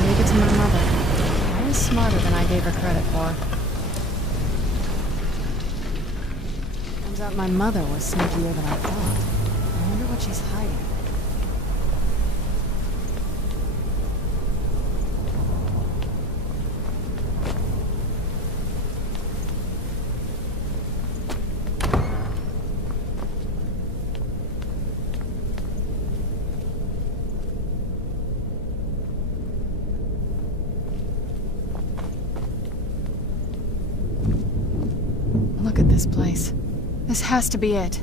Leave it to my mother. Always smarter than I gave her credit for. Turns out my mother was sneakier than I thought. I wonder what she's hiding. Look at this place. This has to be it.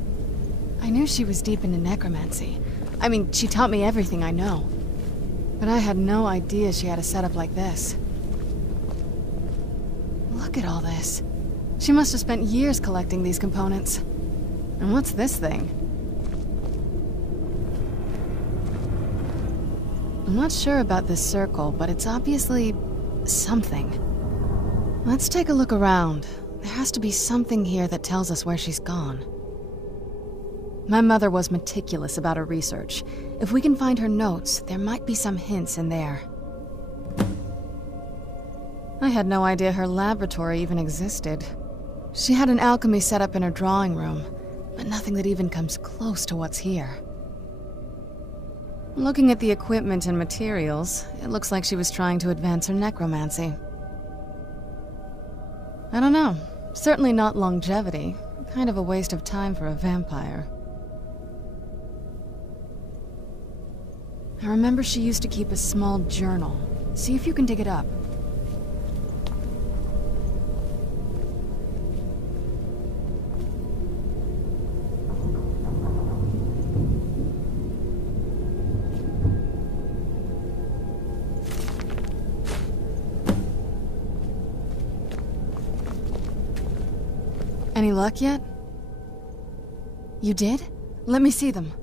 I knew she was deep into necromancy. I mean, she taught me everything I know. But I had no idea she had a setup like this. Look at all this. She must have spent years collecting these components. And what's this thing? I'm not sure about this circle, but it's obviously something. Let's take a look around. There has to be something here that tells us where she's gone. My mother was meticulous about her research. If we can find her notes, there might be some hints in there. I had no idea her laboratory even existed. She had an alchemy set up in her drawing room, but nothing that even comes close to what's here. Looking at the equipment and materials, it looks like she was trying to advance her necromancy. I don't know. Certainly not longevity. Kind of a waste of time for a vampire. I remember she used to keep a small journal. See if you can dig it up. Any luck yet? You did? Let me see them.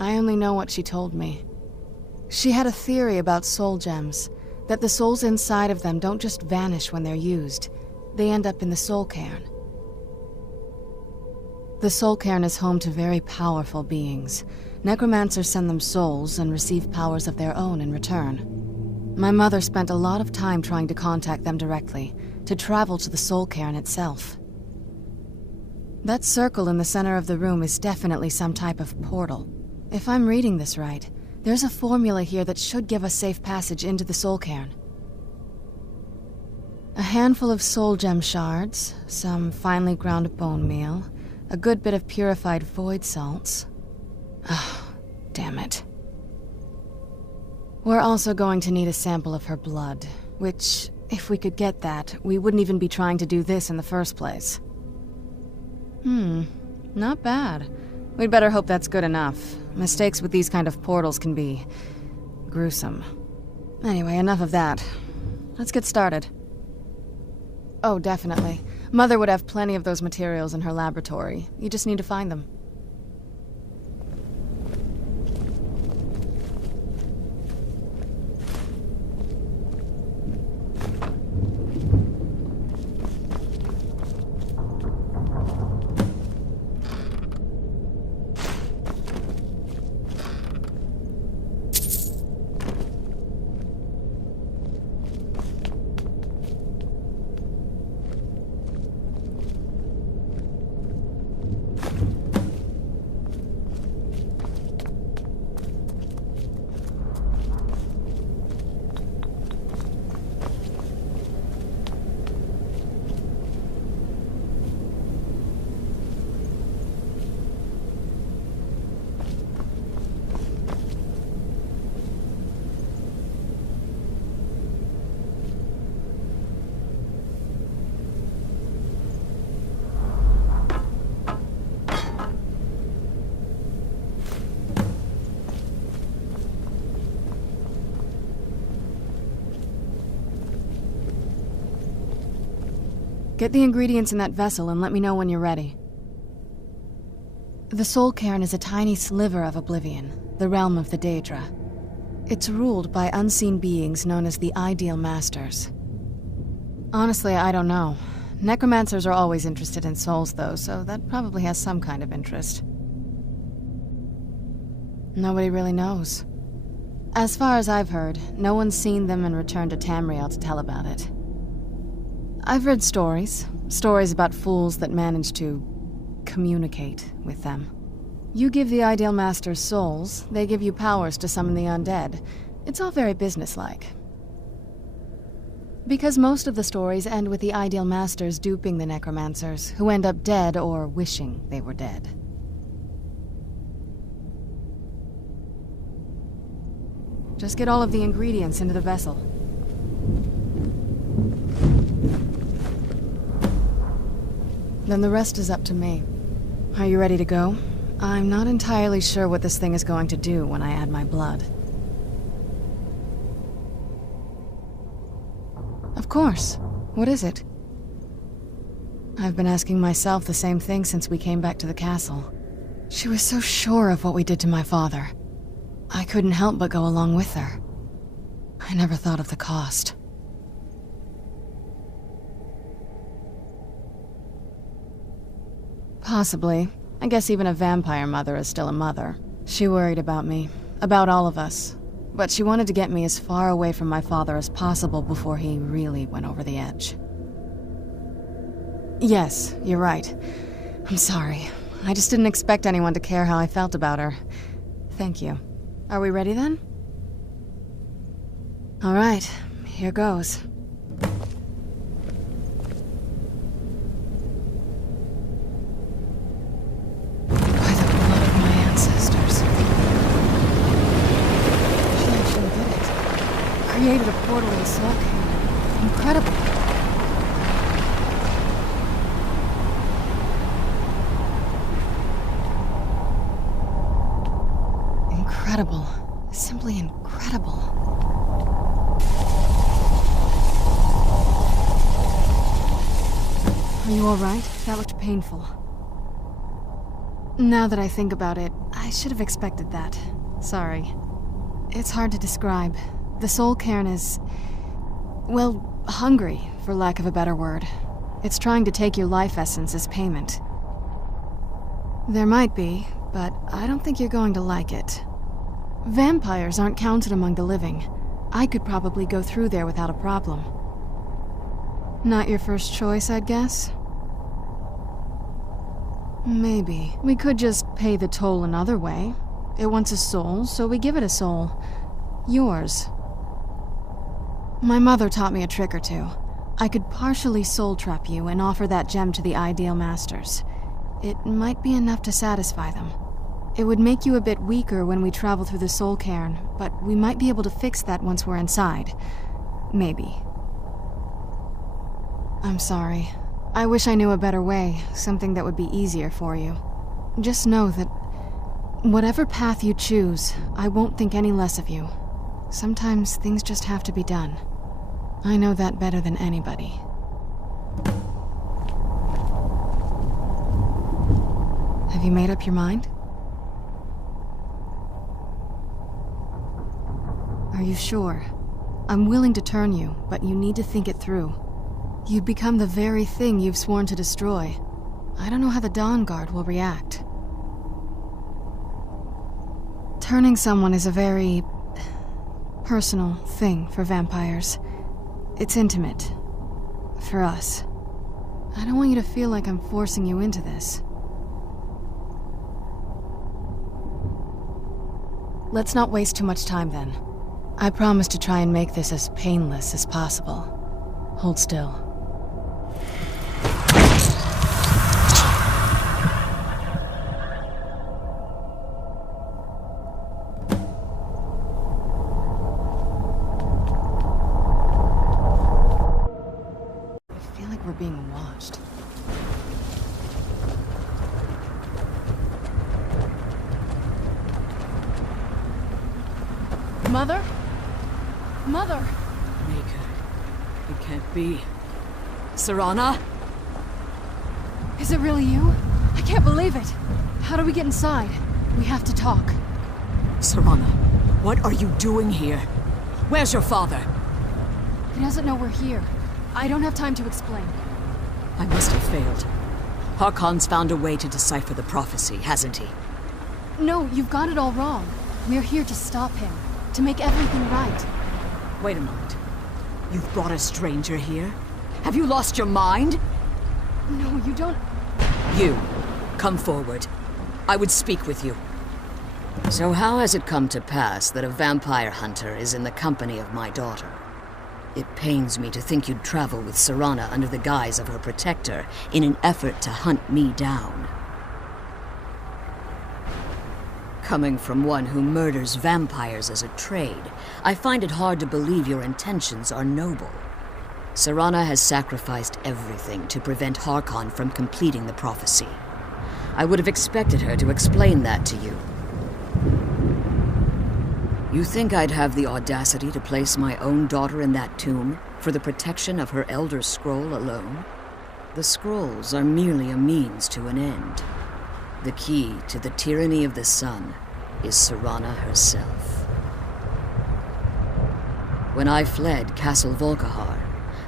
I only know what she told me. She had a theory about soul gems, that the souls inside of them don't just vanish when they're used. They end up in the soul cairn. The soul cairn is home to very powerful beings. Necromancers send them souls and receive powers of their own in return. My mother spent a lot of time trying to contact them directly, to travel to the soul cairn itself. That circle in the center of the room is definitely some type of portal. If I'm reading this right, there's a formula here that should give us safe passage into the soul cairn. A handful of soul gem shards, some finely ground bone meal, a good bit of purified void salts. Ah, damn it. We're also going to need a sample of her blood, which, if we could get that, we wouldn't even be trying to do this in the first place. Not bad. We'd better hope that's good enough. Mistakes with these kind of portals can be gruesome. Anyway, enough of that. Let's get started. Oh, definitely. Mother would have plenty of those materials in her laboratory. You just need to find them. Get the ingredients in that vessel and let me know when you're ready. The soul cairn is a tiny sliver of oblivion, the realm of the Daedra. It's ruled by unseen beings known as the Ideal Masters. Honestly, I don't know. Necromancers are always interested in souls, though, so that probably has some kind of interest. Nobody really knows. As far as I've heard, no one's seen them and returned to Tamriel to tell about it. I've read stories about fools that manage to communicate with them. You give the Ideal Masters souls, they give you powers to summon the undead. It's all very businesslike. Because most of the stories end with the Ideal Masters duping the necromancers, who end up dead or wishing they were dead. Just get all of the ingredients into the vessel. Then the rest is up to me. Are you ready to go? I'm not entirely sure what this thing is going to do when I add my blood. Of course. What is it? I've been asking myself the same thing since we came back to the castle. She was so sure of what we did to my father. I couldn't help but go along with her. I never thought of the cost. Possibly. I guess even a vampire mother is still a mother. She worried about me, about all of us. But she wanted to get me as far away from my father as possible before he really went over the edge. Yes, you're right. I'm sorry. I just didn't expect anyone to care how I felt about her. Thank you. Are we ready then? All right, here goes. By the blood of my ancestors. She actually did it. Created a portal in the Soul King. Incredible. Incredible. Simply incredible. Are you alright? That looked painful. Now that I think about it, I should have expected that. Sorry. It's hard to describe. The Soul Cairn is... well, hungry, for lack of a better word. It's trying to take your life essence as payment. There might be, but I don't think you're going to like it. Vampires aren't counted among the living. I could probably go through there without a problem. Not your first choice, I'd guess? Maybe. We could just pay the toll another way. It wants a soul, so we give it a soul. Yours. My mother taught me a trick or two. I could partially soul trap you and offer that gem to the Ideal Masters. It might be enough to satisfy them. It would make you a bit weaker when we travel through the Soul Cairn, but we might be able to fix that once we're inside. Maybe. I'm sorry. I wish I knew a better way, something that would be easier for you. Just know that whatever path you choose, I won't think any less of you. Sometimes things just have to be done. I know that better than anybody. Have you made up your mind? Are you sure? I'm willing to turn you, but you need to think it through. You'd become the very thing you've sworn to destroy. I don't know how the Dawn Guard will react. Turning someone is a very... personal thing for vampires. It's intimate. For us. I don't want you to feel like I'm forcing you into this. Let's not waste too much time then. I promise to try and make this as painless as possible. Hold still. I feel like we're being watched. Mother? Mother! Maker. It can't be. Serana? Is it really you? I can't believe it. How do we get inside? We have to talk. Serana, What are you doing here? Where's your father? He doesn't know we're here. I don't have time to explain. I must have failed. Harkon's found a way to decipher the prophecy, hasn't he? No, you've got it all wrong. We're here to stop him, to make everything right. Wait a moment. You've brought a stranger here? Have you lost your mind? No, you don't... You, come forward. I would speak with you. So how has it come to pass that a vampire hunter is in the company of my daughter? It pains me to think you'd travel with Serana under the guise of her protector in an effort to hunt me down. Coming from one who murders vampires as a trade, I find it hard to believe your intentions are noble. Serana has sacrificed everything to prevent Harkon from completing the prophecy. I would have expected her to explain that to you. You think I'd have the audacity to place my own daughter in that tomb for the protection of her Elder Scroll alone? The scrolls are merely a means to an end. The key to the tyranny of the sun is Serana herself. When I fled Castle Volkihar,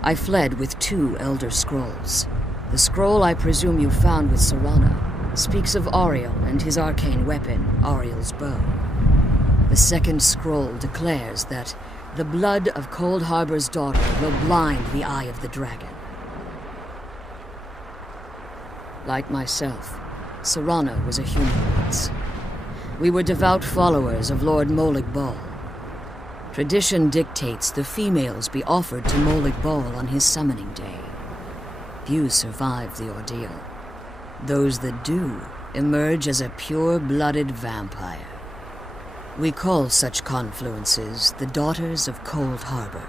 I fled with 2 Elder Scrolls. The scroll I presume you found with Serana speaks of Ariel and his arcane weapon, Ariel's bow. The second scroll declares that the blood of Cold Harbor's daughter will blind the eye of the dragon. Like myself, Serana was a human once. We were devout followers of Lord Molig Bal. Tradition dictates the females be offered to Molig Bal on his summoning day. Few survive the ordeal. Those that do emerge as a pure-blooded vampire. We call such confluences the Daughters of Cold Harbor.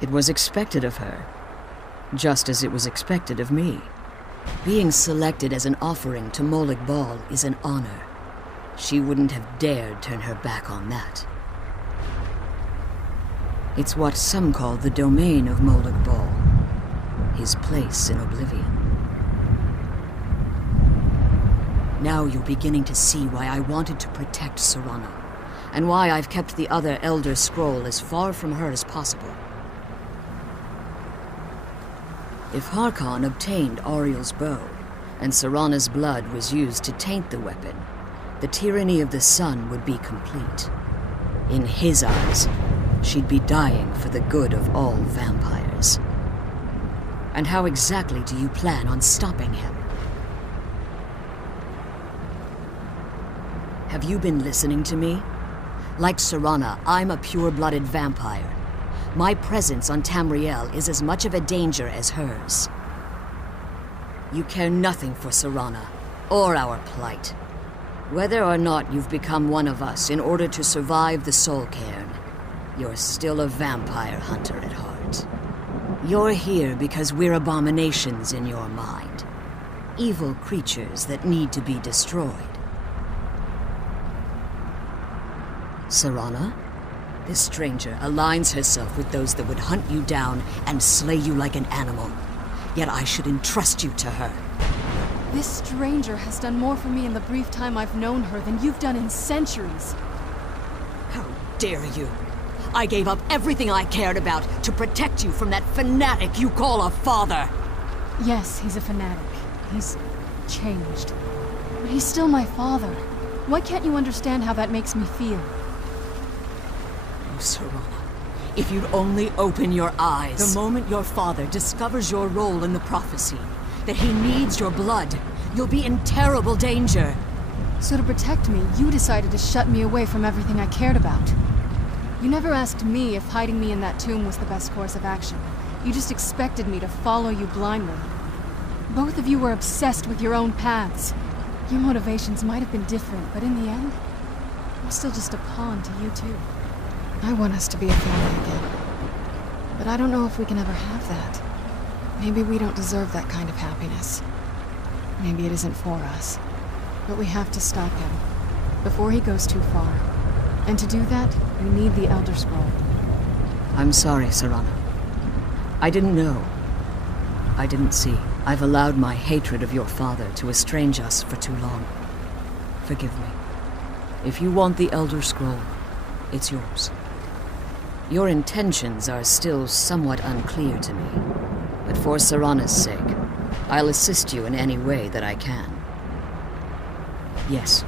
It was expected of her, just as it was expected of me. Being selected as an offering to Molig Bal is an honor. She wouldn't have dared turn her back on that. It's what some call the domain of Molig Bal, his place in oblivion. Now you're beginning to see why I wanted to protect Serana, and why I've kept the other Elder Scroll as far from her as possible. If Harkon obtained Ariel's bow, and Serana's blood was used to taint the weapon, the tyranny of the sun would be complete. In his eyes, she'd be dying for the good of all vampires. And how exactly do you plan on stopping him? Have you been listening to me? Like Serana, I'm a pure-blooded vampire. My presence on Tamriel is as much of a danger as hers. You care nothing for Serana, or our plight. Whether or not you've become one of us in order to survive the Soul Cairn, you're still a vampire hunter at heart. You're here because we're abominations in your mind. Evil creatures that need to be destroyed. Serana? This stranger aligns herself with those that would hunt you down and slay you like an animal. Yet I should entrust you to her. This stranger has done more for me in the brief time I've known her than you've done in centuries. How dare you! I gave up everything I cared about to protect you from that fanatic you call a father! Yes, he's a fanatic. He's changed. But he's still my father. Why can't you understand how that makes me feel? Oh, Serana, if you'd only open your eyes. The moment your father discovers your role in the prophecy, that he needs your blood, you'll be in terrible danger. So to protect me, you decided to shut me away from everything I cared about. You never asked me if hiding me in that tomb was the best course of action. You just expected me to follow you blindly. Both of you were obsessed with your own paths. Your motivations might have been different, but in the end, I'm still just a pawn to you two. I want us to be a family again. But I don't know if we can ever have that. Maybe we don't deserve that kind of happiness. Maybe it isn't for us. But we have to stop him, before he goes too far. And to do that, we need the Elder Scroll. I'm sorry, Serana. I didn't know. I didn't see. I've allowed my hatred of your father to estrange us for too long. Forgive me. If you want the Elder Scroll, it's yours. Your intentions are still somewhat unclear to me, but for Serana's sake, I'll assist you in any way that I can. Yes,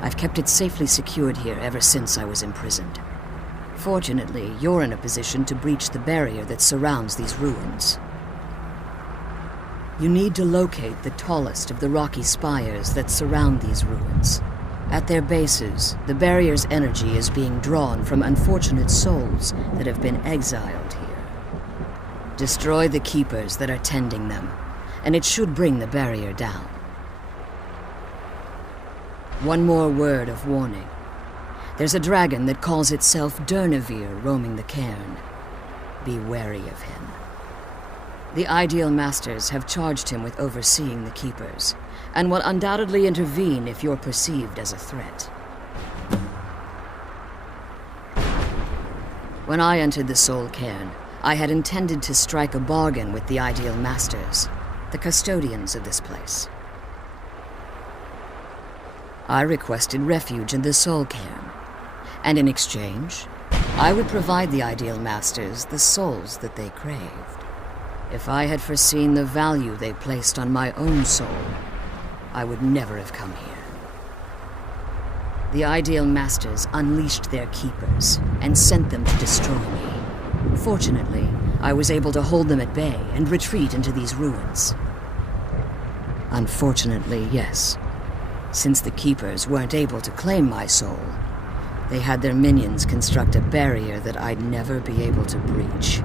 I've kept it safely secured here ever since I was imprisoned. Fortunately, you're in a position to breach the barrier that surrounds these ruins. You need to locate the tallest of the rocky spires that surround these ruins. At their bases, the barrier's energy is being drawn from unfortunate souls that have been exiled here. Destroy the keepers that are tending them, and it should bring the barrier down. One more word of warning. There's a dragon that calls itself Durnevere roaming the cairn. Be wary of him. The Ideal Masters have charged him with overseeing the keepers, and will undoubtedly intervene if you're perceived as a threat. When I entered the Soul Cairn, I had intended to strike a bargain with the Ideal Masters, the custodians of this place. I requested refuge in the Soul Cairn, and in exchange, I would provide the Ideal Masters the souls that they craved. If I had foreseen the value they placed on my own soul, I would never have come here. The Ideal Masters unleashed their keepers and sent them to destroy me. Fortunately, I was able to hold them at bay and retreat into these ruins. Unfortunately, yes. Since the keepers weren't able to claim my soul, they had their minions construct a barrier that I'd never be able to breach.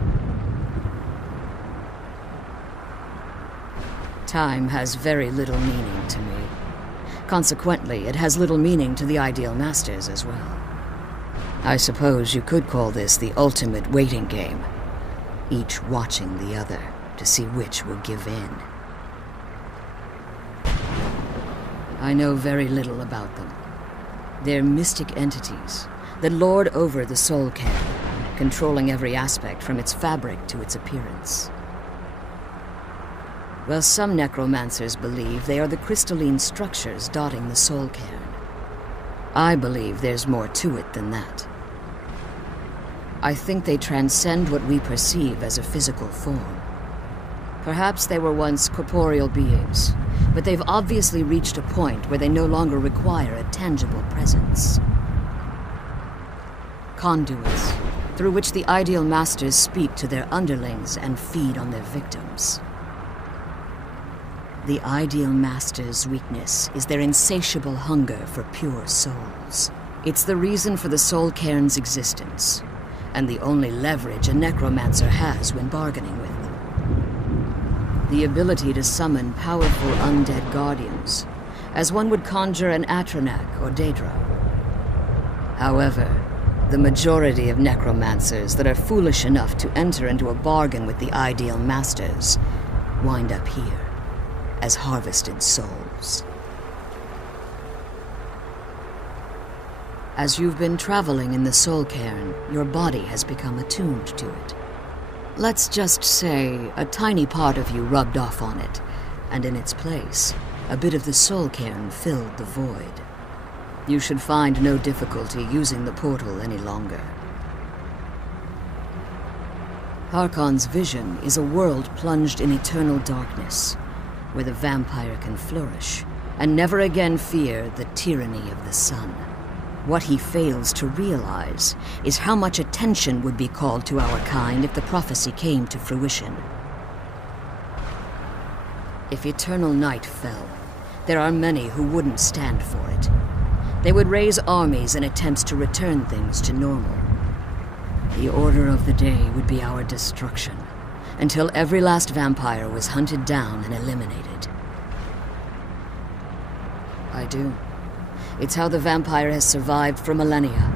Time has very little meaning to me. Consequently, it has little meaning to the Ideal Masters as well. I suppose you could call this the ultimate waiting game, each watching the other to see which will give in. I know very little about them. They're mystic entities that lord over the Soul Cairn, controlling every aspect from its fabric to its appearance. Well, some necromancers believe they are the crystalline structures dotting the Soul Cairn. I believe there's more to it than that. I think they transcend what we perceive as a physical form. Perhaps they were once corporeal beings, but they've obviously reached a point where they no longer require a tangible presence. Conduits, through which the Ideal Masters speak to their underlings and feed on their victims. The Ideal Masters' weakness is their insatiable hunger for pure souls. It's the reason for the Soul Cairn's existence, and the only leverage a necromancer has when bargaining with them. The ability to summon powerful undead guardians, as one would conjure an Atronak or Daedra. However, the majority of necromancers that are foolish enough to enter into a bargain with the Ideal Masters wind up here as harvested souls. As you've been traveling in the Soul Cairn, your body has become attuned to it. Let's just say a tiny part of you rubbed off on it, and in its place, a bit of the Soul Cairn filled the void. You should find no difficulty using the portal any longer. Harkon's vision is a world plunged in eternal darkness, where the vampire can flourish, and never again fear the tyranny of the sun. What he fails to realize is how much attention would be called to our kind if the prophecy came to fruition. If eternal night fell, there are many who wouldn't stand for it. They would raise armies in attempts to return things to normal. The order of the day would be our destruction, until every last vampire was hunted down and eliminated. I do. It's how the vampire has survived for millennia,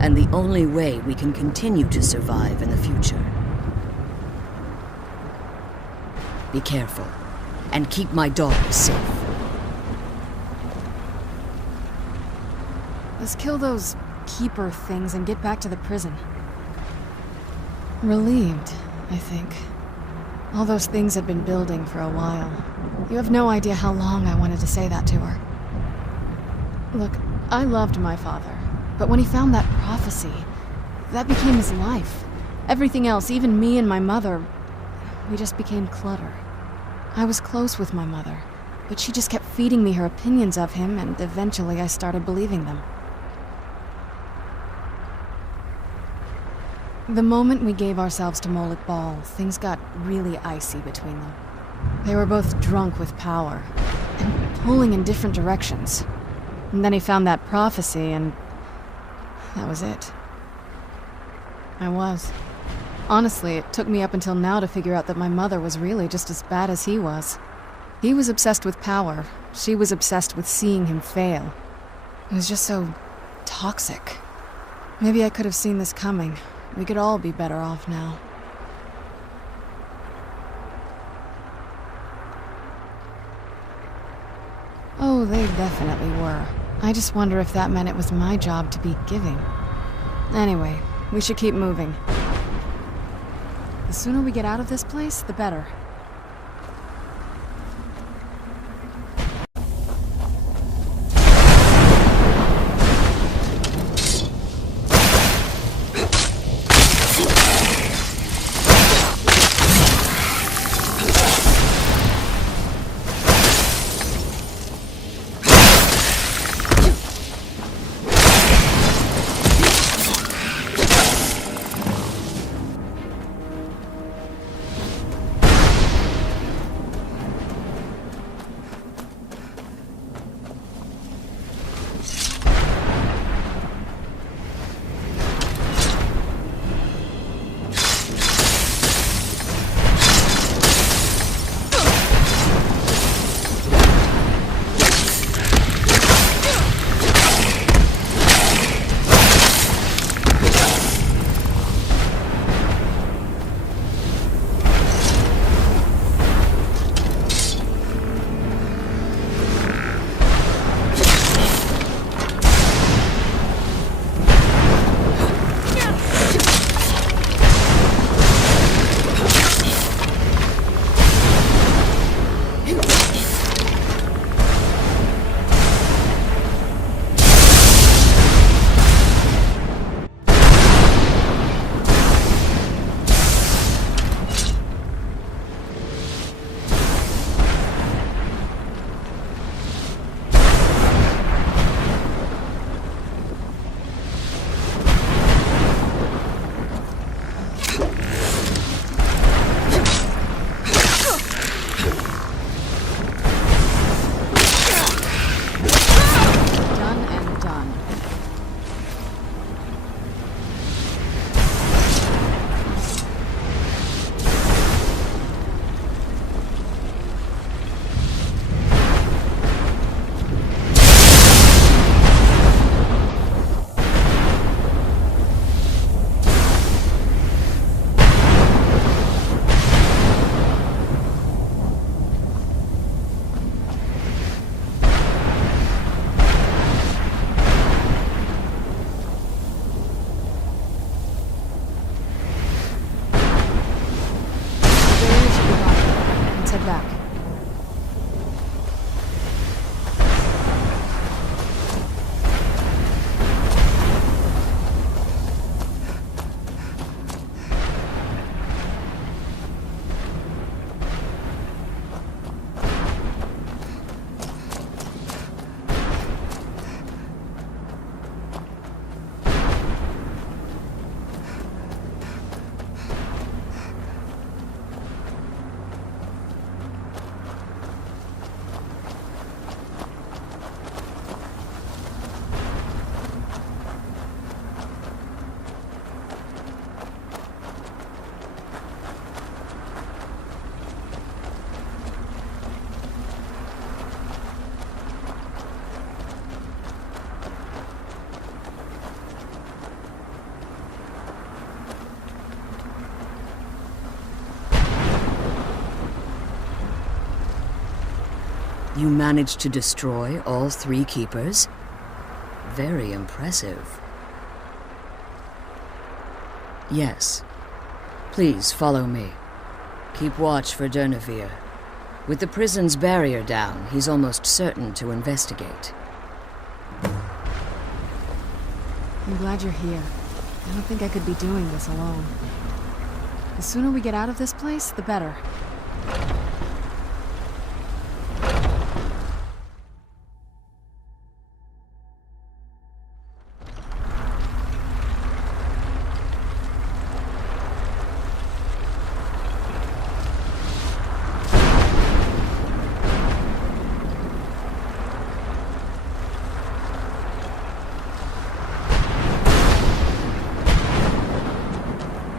and the only way we can continue to survive in the future. Be careful, and keep my daughter safe. Let's kill those keeper things and get back to the prison. Relieved, I think. All those things have been building for a while. You have no idea how long I wanted to say that to her. Look, I loved my father, but when he found that prophecy, that became his life. Everything else, even me and my mother, we just became clutter. I was close with my mother, but she just kept feeding me her opinions of him, and eventually I started believing them. The moment we gave ourselves to Moloch Ball, things got really icy between them. They were both drunk with power, and pulling in different directions. And then he found that prophecy, and that was it. I was. Honestly, it took me up until now to figure out that my mother was really just as bad as he was. He was obsessed with power. She was obsessed with seeing him fail. It was just so toxic. Maybe I could have seen this coming. We could all be better off now. Oh, they definitely were. I just wonder if that meant it was my job to be giving. Anyway, we should keep moving. The sooner we get out of this place, the better. You managed to destroy all 3 keepers? Very impressive. Yes. Please follow me. Keep watch for Durnevere. With the prison's barrier down, he's almost certain to investigate. I'm glad you're here. I don't think I could be doing this alone. The sooner we get out of this place, the better.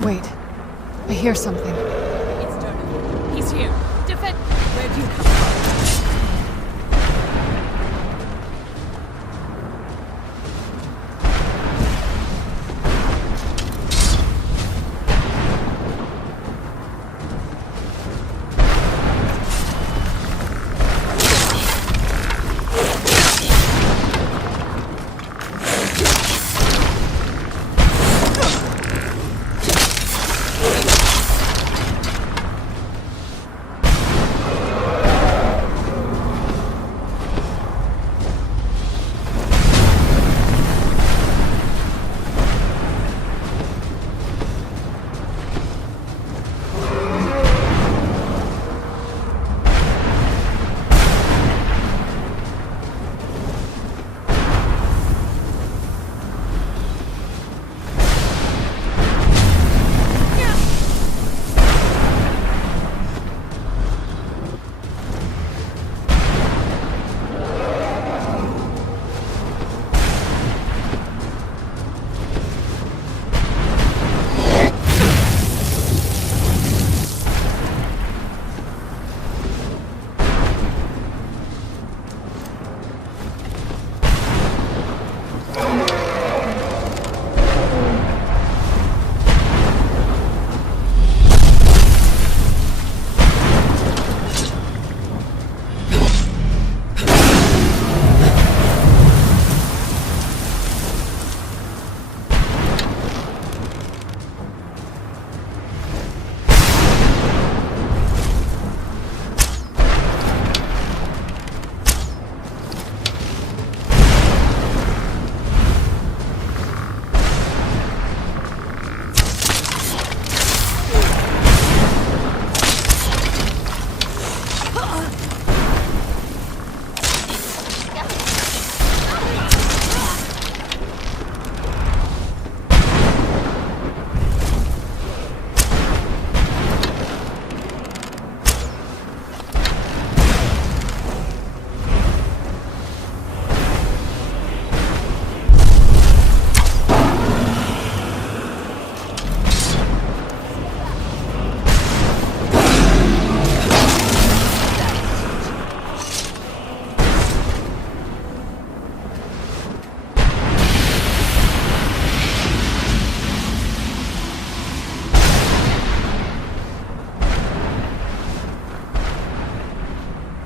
Wait. I hear something. It's Durden. He's here. Defend. Where'd you come from?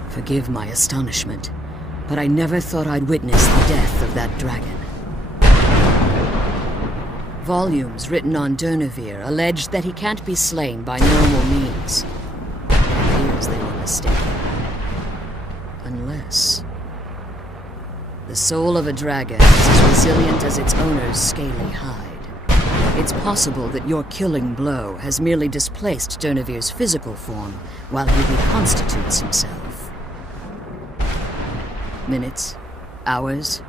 Forgive my astonishment, but I never thought I'd witness the death of that dragon. Volumes written on Durnevere allege that he can't be slain by normal means. It appears they were mistaken. Unless... the soul of a dragon is as resilient as its owner's scaly hide. It's possible that your killing blow has merely displaced Durnevere's physical form while he reconstitutes himself. Minutes, hours,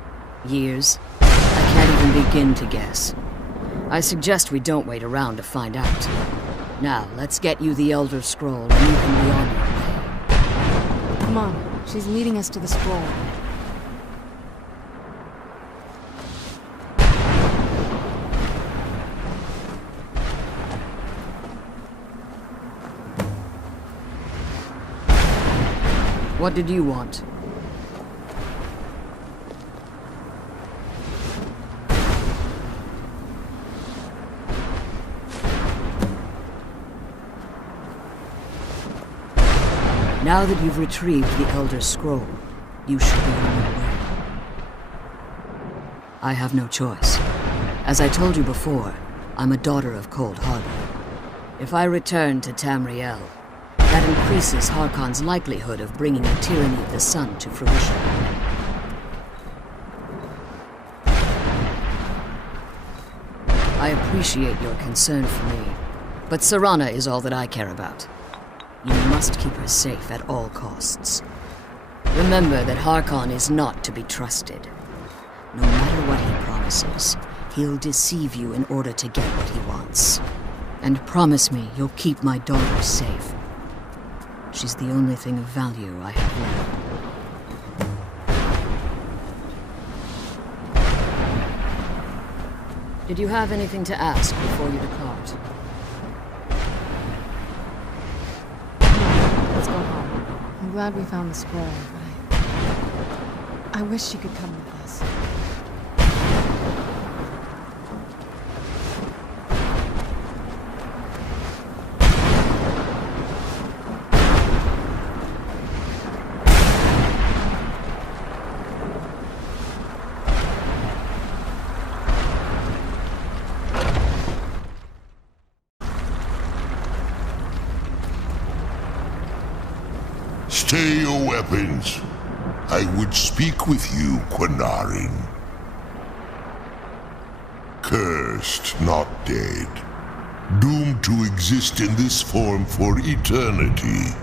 years. I can't even begin to guess. I suggest we don't wait around to find out. Now, let's get you the Elder Scroll and you can be on your way. Come on, she's leading us to the scroll. What did you want? Now that you've retrieved the Elder Scroll, you should be on your way. I have no choice. As I told you before, I'm a daughter of Cold Harbor. If I return to Tamriel, that increases Harkon's likelihood of bringing the tyranny of the sun to fruition. I appreciate your concern for me, but Serana is all that I care about. You must keep her safe at all costs. Remember that Harkon is not to be trusted. No matter what he promises, he'll deceive you in order to get what he wants. And promise me you'll keep my daughter safe. She's the only thing of value I have left. Did you have anything to ask before you depart? Let's go home. I'm glad we found the scroll, but I wish she could come with us. Stay your weapons. I would speak with you, Quinarin. Cursed, not dead. Doomed to exist in this form for eternity.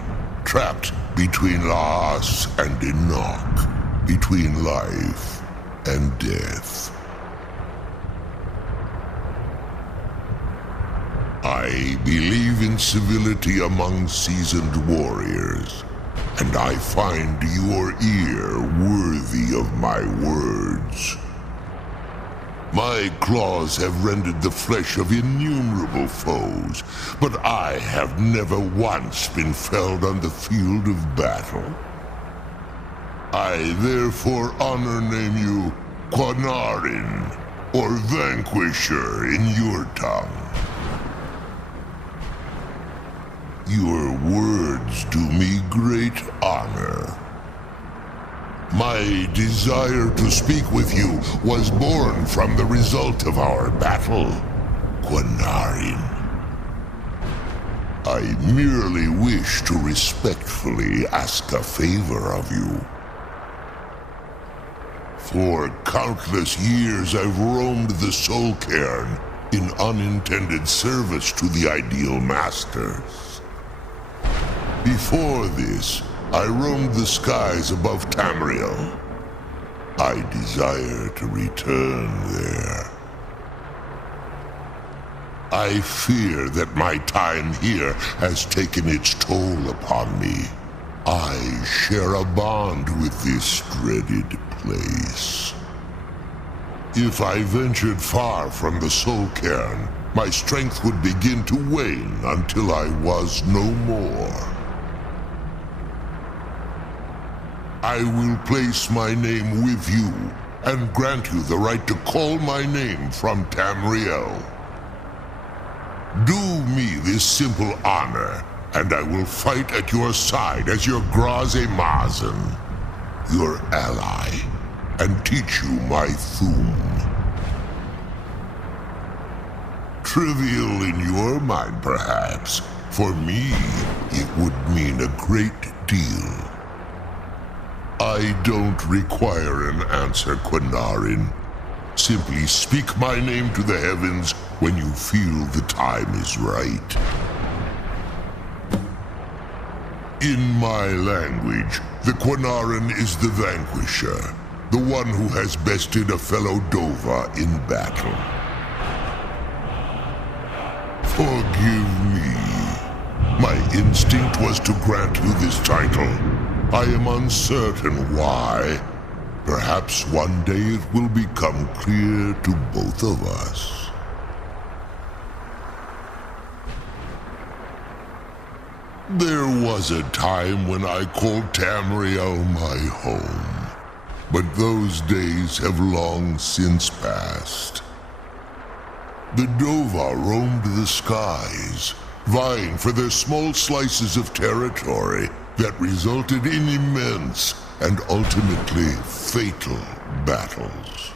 Trapped between Laas and Enoch. Between life and death. I believe in civility among seasoned warriors. And I find your ear worthy of my words. My claws have rendered the flesh of innumerable foes, but I have never once been felled on the field of battle. I therefore honor name you Quinarin, or Vanquisher in your tongue. Your words do me great honor. My desire to speak with you was born from the result of our battle, Quinarin. I merely wish to respectfully ask a favor of you. For countless years I've roamed the Soul Cairn in unintended service to the Ideal Masters. Before this, I roamed the skies above Tamriel. I desire to return there. I fear that my time here has taken its toll upon me. I share a bond with this dreaded place. If I ventured far from the Soul Cairn, my strength would begin to wane until I was no more. I will place my name with you, and grant you the right to call my name from Tamriel. Do me this simple honor, and I will fight at your side as your Graze Mazen, your ally, and teach you my Thum. Trivial in your mind, perhaps. For me, it would mean a great deal. I don't require an answer, Quinarin. Simply speak my name to the heavens when you feel the time is right. In my language, the Quinarin is the Vanquisher, the one who has bested a fellow Dova in battle. Forgive me. My instinct was to grant you this title. I am uncertain why. Perhaps one day it will become clear to both of us. There was a time when I called Tamriel my home, but those days have long since passed. The Dova roamed the skies, vying for their small slices of territory that resulted in immense and ultimately fatal battles.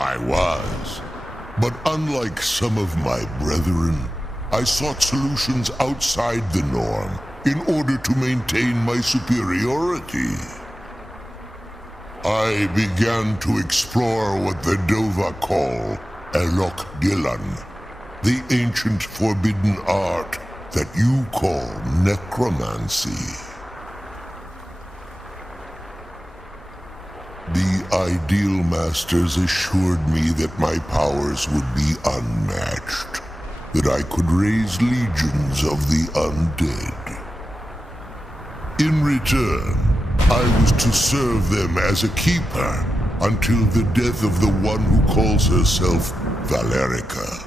I was, but unlike some of my brethren, I sought solutions outside the norm in order to maintain my superiority. I began to explore what the Dova call Elok Gillan, the ancient forbidden art that you call necromancy. The Ideal Masters assured me that my powers would be unmatched, that I could raise legions of the undead. In return, I was to serve them as a keeper until the death of the one who calls herself Valerica.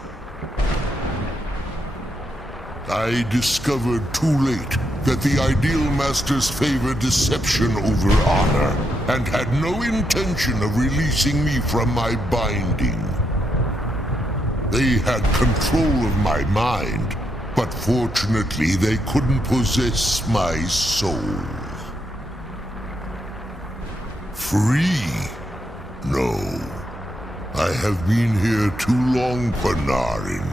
I discovered too late that the Ideal Masters favor deception over honor, and had no intention of releasing me from my binding. They had control of my mind, but fortunately they couldn't possess my soul. Free? No. I have been here too long, Panarin.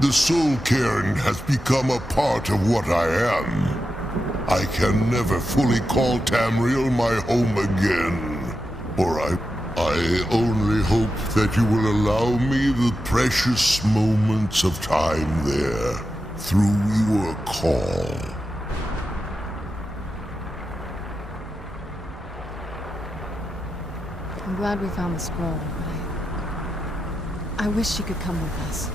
The Soul Cairn has become a part of what I am. I can never fully call Tamriel my home again. Or I only hope that you will allow me the precious moments of time there, through your call. I'm glad we found the scroll, but I wish she could come with us.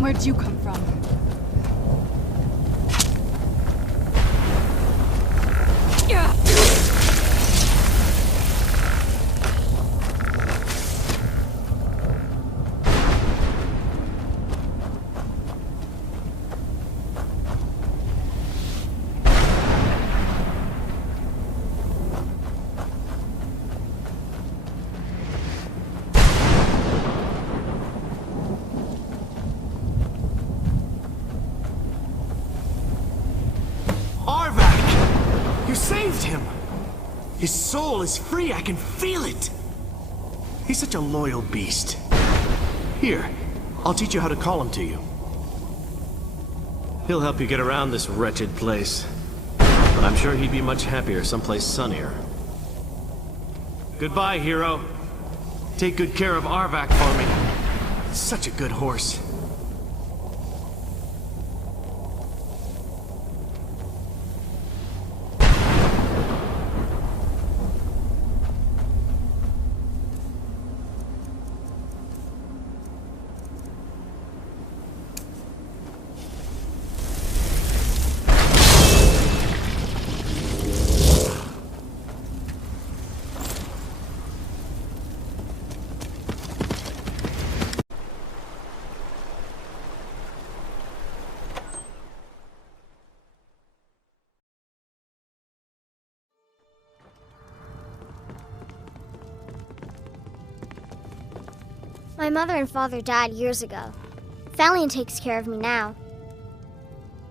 Where'd you come from? You saved him! His soul is free, I can feel it! He's such a loyal beast. Here, I'll teach you how to call him to you. He'll help you get around this wretched place. But I'm sure he'd be much happier someplace sunnier. Goodbye, hero. Take good care of Arvak for me. Such a good horse. My mother and father died years ago. Thalion takes care of me now.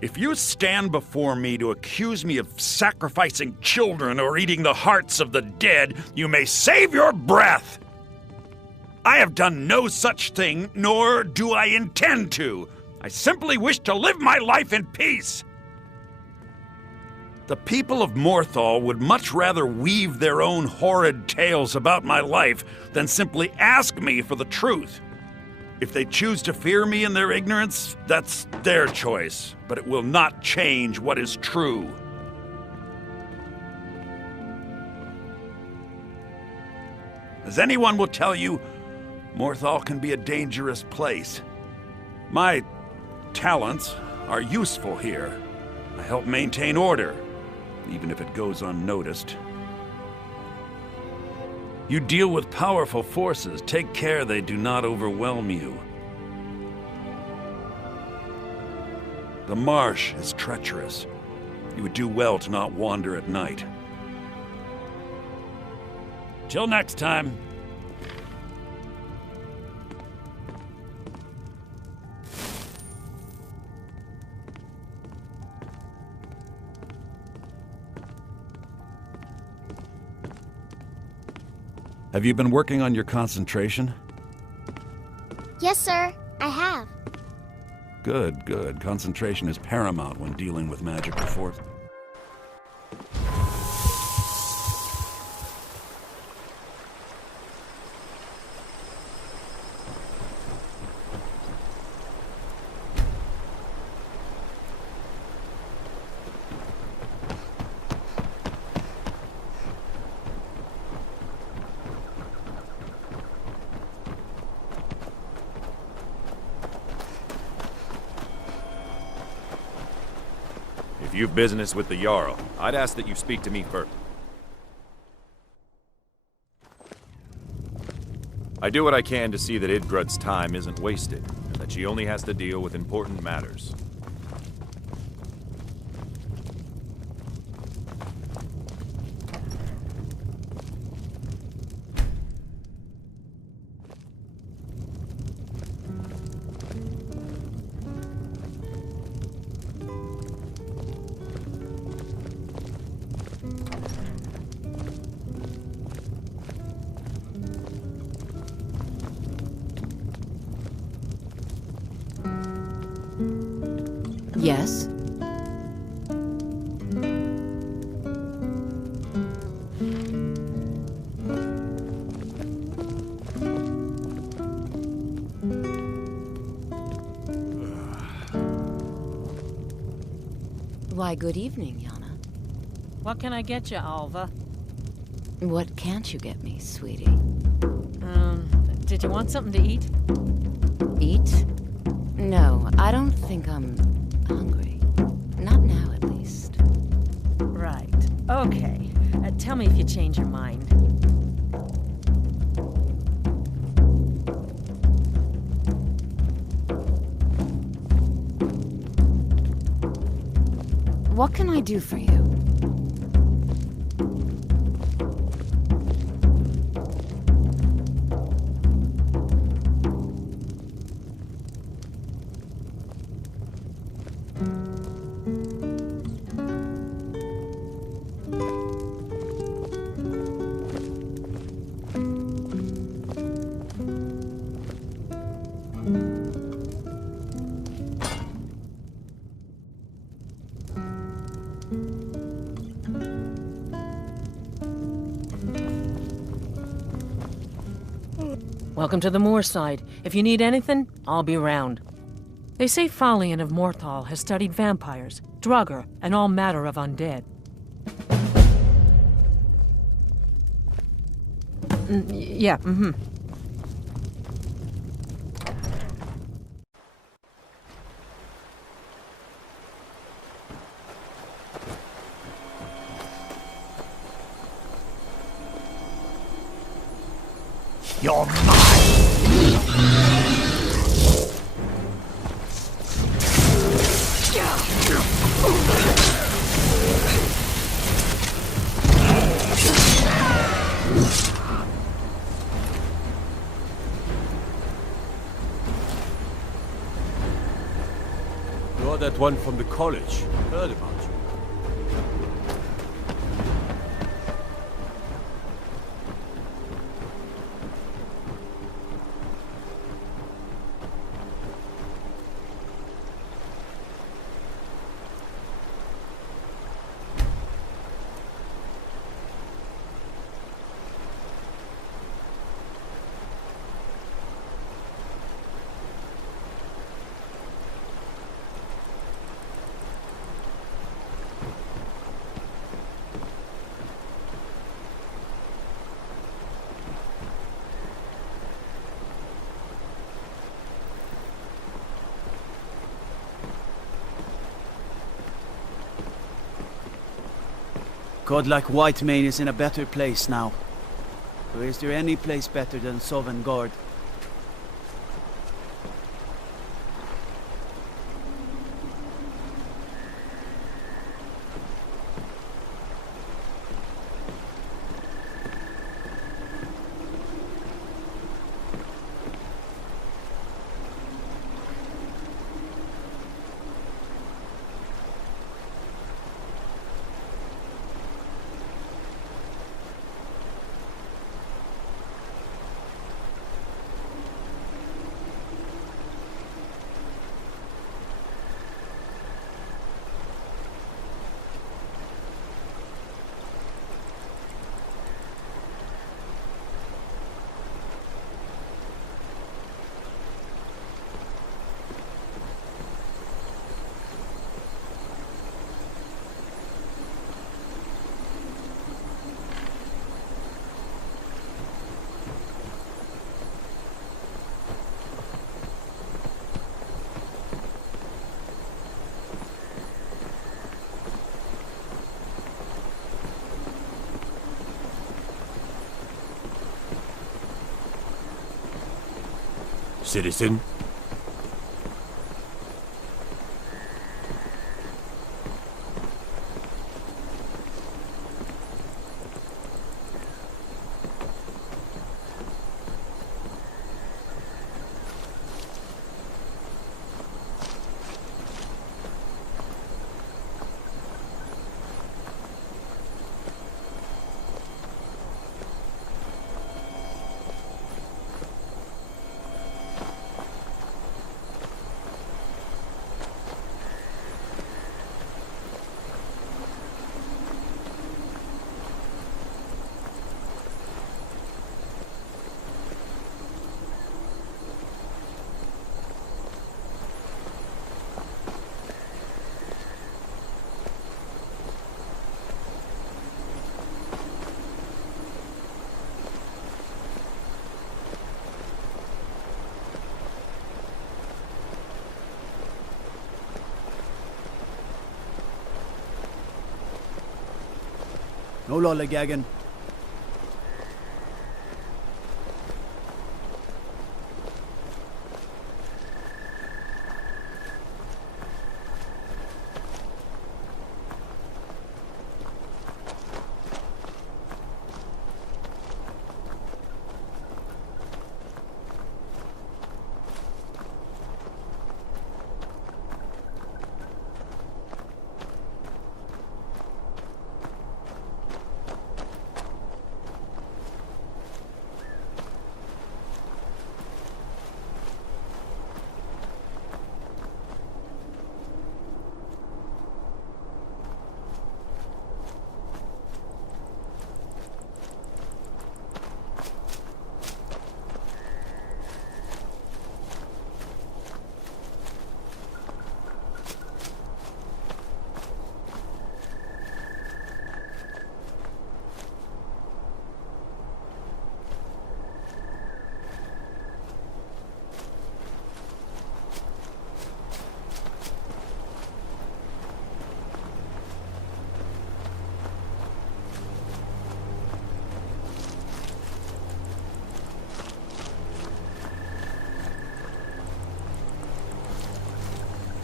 If you stand before me to accuse me of sacrificing children or eating the hearts of the dead, you may save your breath! I have done no such thing, nor do I intend to. I simply wish to live my life in peace. The people of Morthal would much rather weave their own horrid tales about my life than simply ask me for the truth. If they choose to fear me in their ignorance, that's their choice, but it will not change what is true. As anyone will tell you, Morthal can be a dangerous place. My talents are useful here. I help maintain order, even if it goes unnoticed. You deal with powerful forces. Take care they do not overwhelm you. The marsh is treacherous. You would do well to not wander at night. Till next time. Have you been working on your concentration? Yes, sir. I have. Good, good. Concentration is paramount when dealing with magical force. If you've business with the Jarl, I'd ask that you speak to me first. I do what I can to see that Idgrud's time isn't wasted, and that she only has to deal with important matters. Yes? Why, good evening, Yana. What can I get you, Alva? What can't you get me, sweetie? Did you want something to eat? Eat? No, I don't think I'm hungry. Not now, at least. Right. Okay. Tell me if you change your mind. What can I do for you? Welcome to the Moorside. If you need anything, I'll be around. They say Falion of Morthal has studied vampires, Draugr, and all matter of undead. Yeah, You're mine! You're that one from the college. Heard about you. God like Whitemane is in a better place now. Or is there any place better than Sovngarde? Citizen? No lollygagging.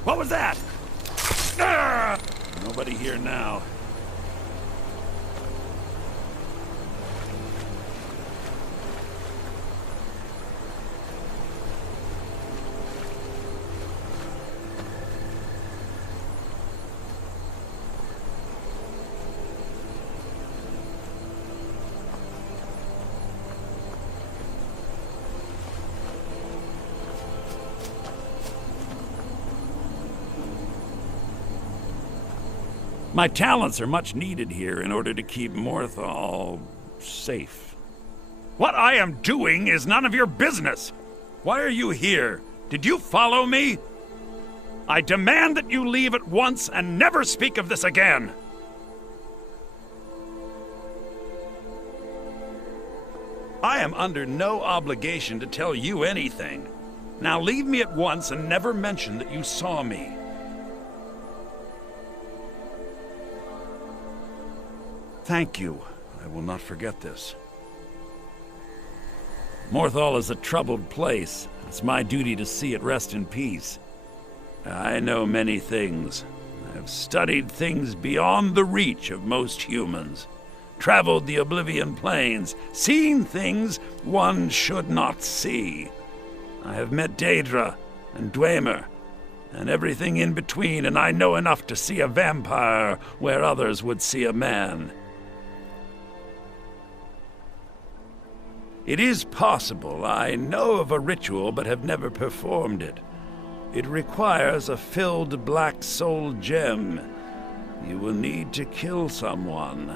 What was that? Ah! Nobody here now. My talents are much needed here in order to keep Morthal safe. What I am doing is none of your business. Why are you here? Did you follow me? I demand that you leave at once and never speak of this again. I am under no obligation to tell you anything. Now leave me at once and never mention that you saw me. Thank you. I will not forget this. Morthal is a troubled place. It's my duty to see it rest in peace. I know many things. I have studied things beyond the reach of most humans. Traveled the Oblivion Plains, seen things one should not see. I have met Daedra and Dwemer, and everything in between, and I know enough to see a vampire where others would see a man. It is possible I know of a ritual but have never performed it. It requires a filled black soul gem. You will need to kill someone.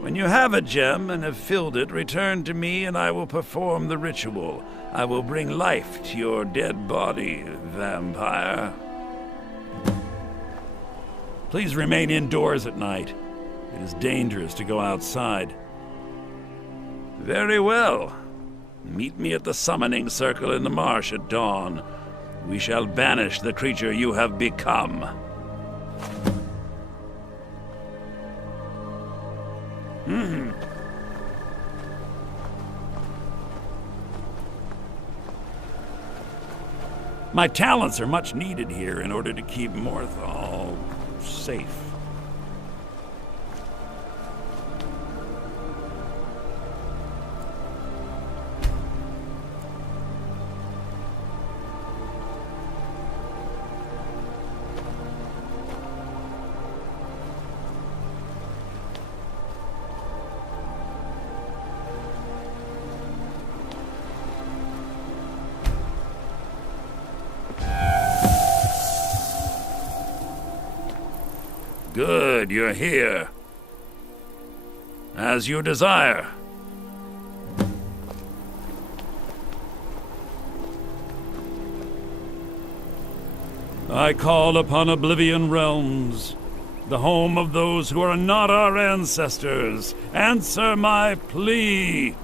When you have a gem and have filled it, return to me and I will perform the ritual. I will bring life to your dead body, vampire. Please remain indoors at night. It is dangerous to go outside. Very well. Meet me at the summoning circle in the marsh at dawn. We shall banish the creature you have become. My talents are much needed here in order to keep Morthal safe. Good, you're here. As you desire. I call upon Oblivion Realms, the home of those who are not our ancestors. Answer my plea.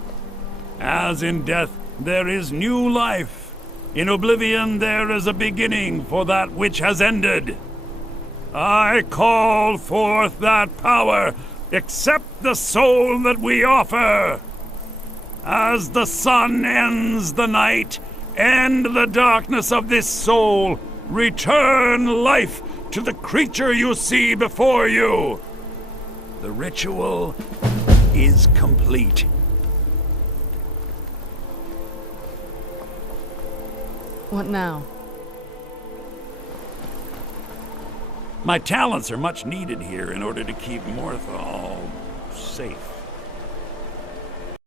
As in death there is new life, in Oblivion there is a beginning for that which has ended. I call forth that power. Accept the soul that we offer. As the sun ends the night, end the darkness of this soul. Return life to the creature you see before you. The ritual is complete. What now? My talents are much needed here in order to keep Morthal safe.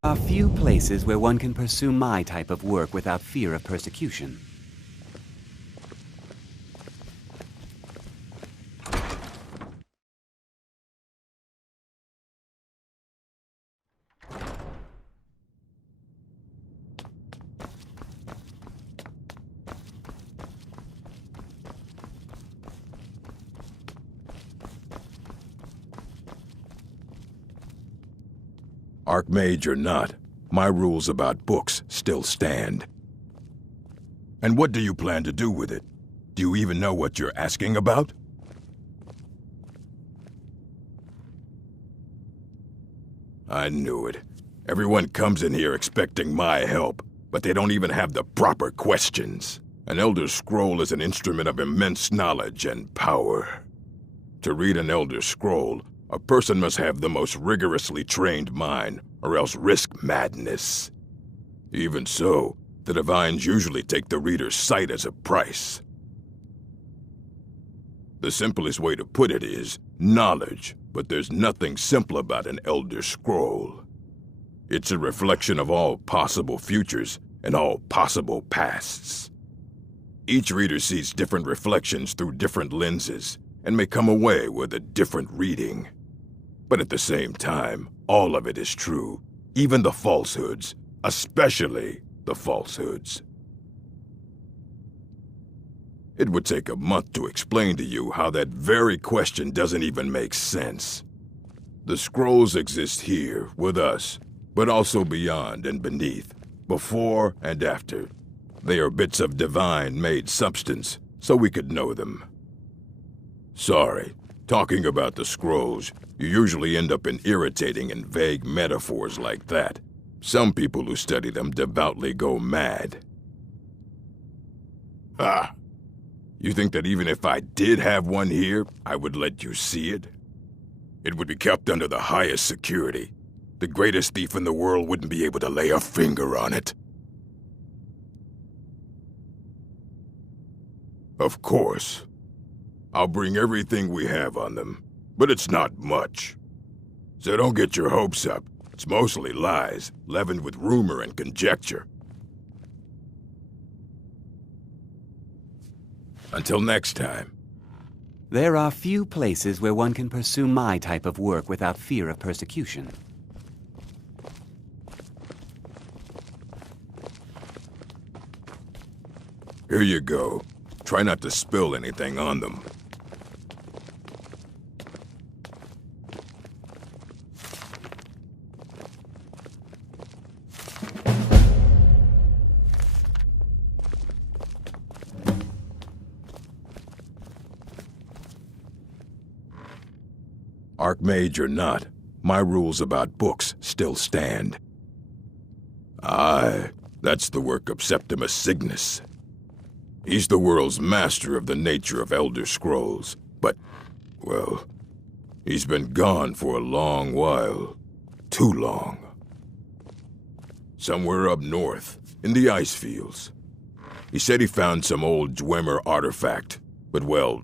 There are few places where one can pursue my type of work without fear of persecution. Archmage or not, my rules about books still stand. And what do you plan to do with it? Do you even know what you're asking about? I knew it. Everyone comes in here expecting my help, but they don't even have the proper questions. An Elder Scroll is an instrument of immense knowledge and power. To read an Elder Scroll, a person must have the most rigorously trained mind, or else risk madness. Even so, the Divines usually take the reader's sight as a price. The simplest way to put it is knowledge, but there's nothing simple about an Elder Scroll. It's a reflection of all possible futures and all possible pasts. Each reader sees different reflections through different lenses, and may come away with a different reading. But at the same time, all of it is true, even the falsehoods, especially the falsehoods. It would take a month to explain to you how that very question doesn't even make sense. The scrolls exist here, with us, but also beyond and beneath, before and after. They are bits of divine-made substance, so we could know them. Sorry, Talking about the scrolls, you usually end up in irritating and vague metaphors like that. Some people who study them devoutly go mad. Ah, you think that even if I did have one here, I would let you see it? It would be kept under the highest security. The greatest thief in the world wouldn't be able to lay a finger on it. Of course. I'll bring everything we have on them, but it's not much. So don't get your hopes up. It's mostly lies, leavened with rumor and conjecture. Until next time. There are few places where one can pursue my type of work without fear of persecution. Here you go. Try not to spill anything on them. Archmage or not, my rules about books still stand. Aye, that's the work of Septimus Cygnus. He's the world's master of the nature of Elder Scrolls, but, well, he's been gone for a long while. Too long. Somewhere up north, in the ice fields. He said he found some old Dwemer artifact, but well,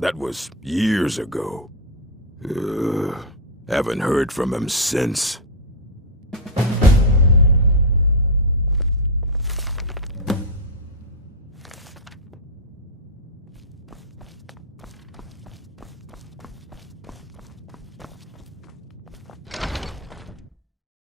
that was years ago. Haven't heard from him since.